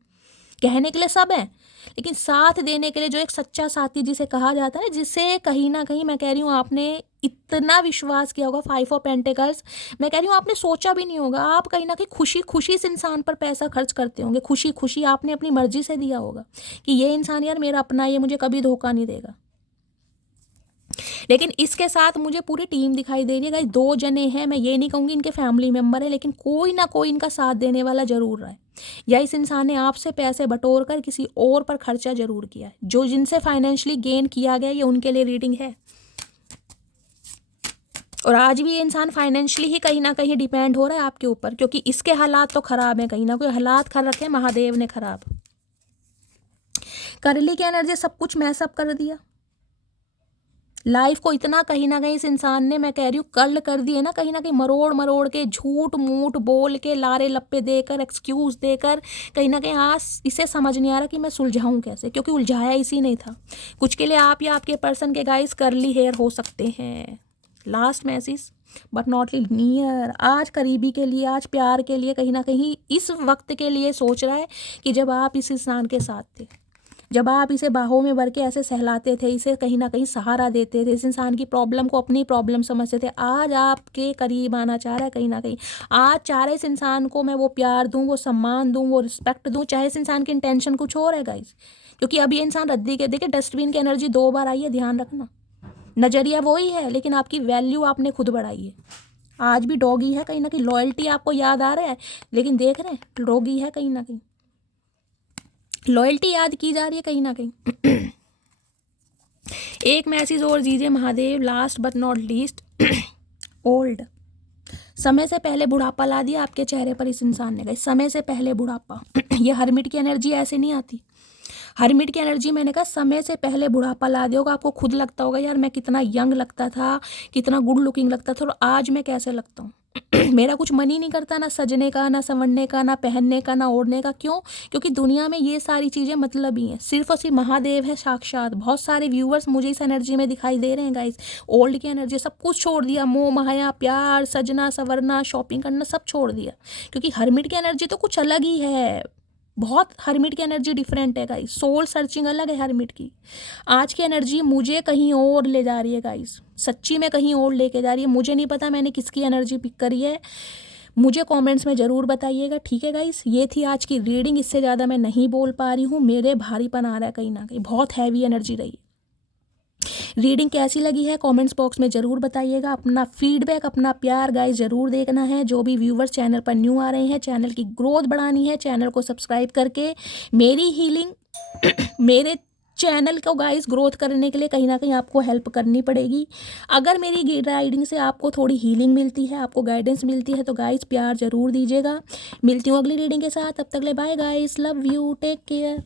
कहने के लिए सब है, लेकिन साथ देने के लिए जो एक सच्चा साथी जिसे कहा जाता है ना, जिसे कहीं ना कहीं मैं कह रही हूँ आपने इतना विश्वास किया होगा, 5 ऑफ पेंटिकल्स, मैं कह रही हूँ आपने सोचा भी नहीं होगा, आप कहीं ना कहीं खुशी खुशी इस इंसान पर पैसा खर्च करते होंगे, खुशी खुशी आपने अपनी मर्जी से दिया होगा कि ये इंसान यार मेरा अपना, ये मुझे कभी धोखा नहीं देगा। लेकिन इसके साथ मुझे पूरी टीम दिखाई दे रही है गाइस, 2 जने हैं, मैं ये नहीं कहूँगी इनके फैमिली मेम्बर है, लेकिन कोई ना कोई इनका साथ देने वाला जरूर रहा है, या इस इंसान ने आपसे पैसे बटोर कर किसी और पर खर्चा जरूर किया है। जो जिनसे फाइनेंशियली गेन किया गया ये उनके लिए रीडिंग है, और आज भी ये इंसान फाइनेंशियली ही कहीं ना कहीं डिपेंड हो रहा है आपके ऊपर, क्योंकि इसके हालात तो खराब हैं, कहीं ना कोई हालात कर रखे हैं महादेव ने खराब। करली की एनर्जी सब कुछ मैसअप कर दिया, लाइफ को इतना कहीं ना कहीं इस इंसान ने, मैं कह रही हूँ कर्ल कर दिए ना, कहीं ना कहीं मरोड़ मरोड़ के, झूठ मूठ बोल के, लारे लप्पे देकर, एक्सक्यूज देकर, कहीं ना कहीं आज इसे समझ नहीं आ रहा कि मैं सुलझाऊं कैसे, क्योंकि उलझाया इसी नहीं था। कुछ के लिए आप या आपके पर्सन के गाइस करली हेयर हो सकते हैं। Last message but not near, आज करीबी के लिए, आज प्यार के लिए, कहीं ना कहीं इस वक्त के लिए सोच रहा है कि जब आप इस इंसान के साथ थे, जब आप इसे बाहों में भर के ऐसे सहलाते थे, इसे कहीं ना कहीं सहारा देते थे, इस इंसान की प्रॉब्लम को अपनी प्रॉब्लम समझते थे, आज आपके करीब आना चाह रहा है कहीं ना कहीं, आज चाह रहे इस इंसान को मैं वो प्यार दूं, वो सम्मान दूं, वो रिस्पेक्ट दूं, चाहे इस इंसान की इंटेंशन कुछ और है गाइस। क्योंकि अब ये इंसान रद्दी के, देखिए डस्टबिन की एनर्जी 2 बार आई है, ध्यान रखना, नज़रिया वही है लेकिन आपकी वैल्यू आपने खुद बढ़ाई है। आज भी डॉगी है कहीं ना कहीं, लॉयल्टी आपको याद आ रहा है, लेकिन देख रहे हैं डॉगी है कहीं ना कहीं, लॉयल्टी याद की जा रही है कहीं ना कहीं। एक मैसेज और दीजिए Mahadev, last but not least. Old, समय से पहले बुढ़ापा ला दिया आपके चेहरे पर इस इंसान ने, गाइस समय से पहले बुढ़ापा। ये हरमिट की एनर्जी ऐसे नहीं आती, हरमिट की एनर्जी मैंने कहा समय से पहले बुढ़ापा ला दिया होगा, आपको खुद लगता होगा यार मैं कितना यंग लगता था, कितना गुड लुकिंग लगता था, और आज मैं कैसे लगता हूँ। मेरा कुछ मन ही नहीं करता ना सजने का, ना संवरने का, ना पहनने का, ना ओढ़ने का। क्यों? क्योंकि दुनिया में ये सारी चीज़ें मतलब ही हैं, सिर्फ और सिर्फ महादेव है साक्षात। बहुत सारे व्यूअर्स मुझे इस एनर्जी में दिखाई दे रहे हैं गाइस, ओल्ड की एनर्जी, सब कुछ छोड़ दिया, मोह माया प्यार सजना संवरना शॉपिंग करना सब छोड़ दिया, क्योंकि हरमिट की एनर्जी तो कुछ अलग ही है, बहुत हरमिट की एनर्जी डिफरेंट है गाइस, सोल सर्चिंग अलग है हरमिट की। आज की एनर्जी मुझे कहीं और ले जा रही है गाइस, सच्ची में कहीं और लेके जा रही है। मुझे नहीं पता मैंने किसकी एनर्जी पिक करी है, मुझे कमेंट्स में ज़रूर बताइएगा, ठीक है गाइस। ये थी आज की रीडिंग, इससे ज़्यादा मैं नहीं बोल पा रही हूँ, मेरे भारीपन आ रहा है कहीं ना कहीं, बहुत हैवी एनर्जी रही। रीडिंग कैसी लगी है कमेंट्स बॉक्स में ज़रूर बताइएगा, अपना फीडबैक अपना प्यार गाइस ज़रूर देखना है। जो भी व्यूवर्स चैनल पर न्यू आ रहे हैं, चैनल की ग्रोथ बढ़ानी है, चैनल को सब्सक्राइब करके मेरी हीलिंग मेरे चैनल को गाइस ग्रोथ करने के लिए कहीं ना कहीं आपको हेल्प करनी पड़ेगी। अगर मेरी राइडिंग से आपको थोड़ी हीलिंग मिलती है, आपको गाइडेंस मिलती है, तो गाइस प्यार ज़रूर दीजिएगा। मिलती हूँ अगली रीडिंग के साथ, तब तक ले bye guys, love you, take care.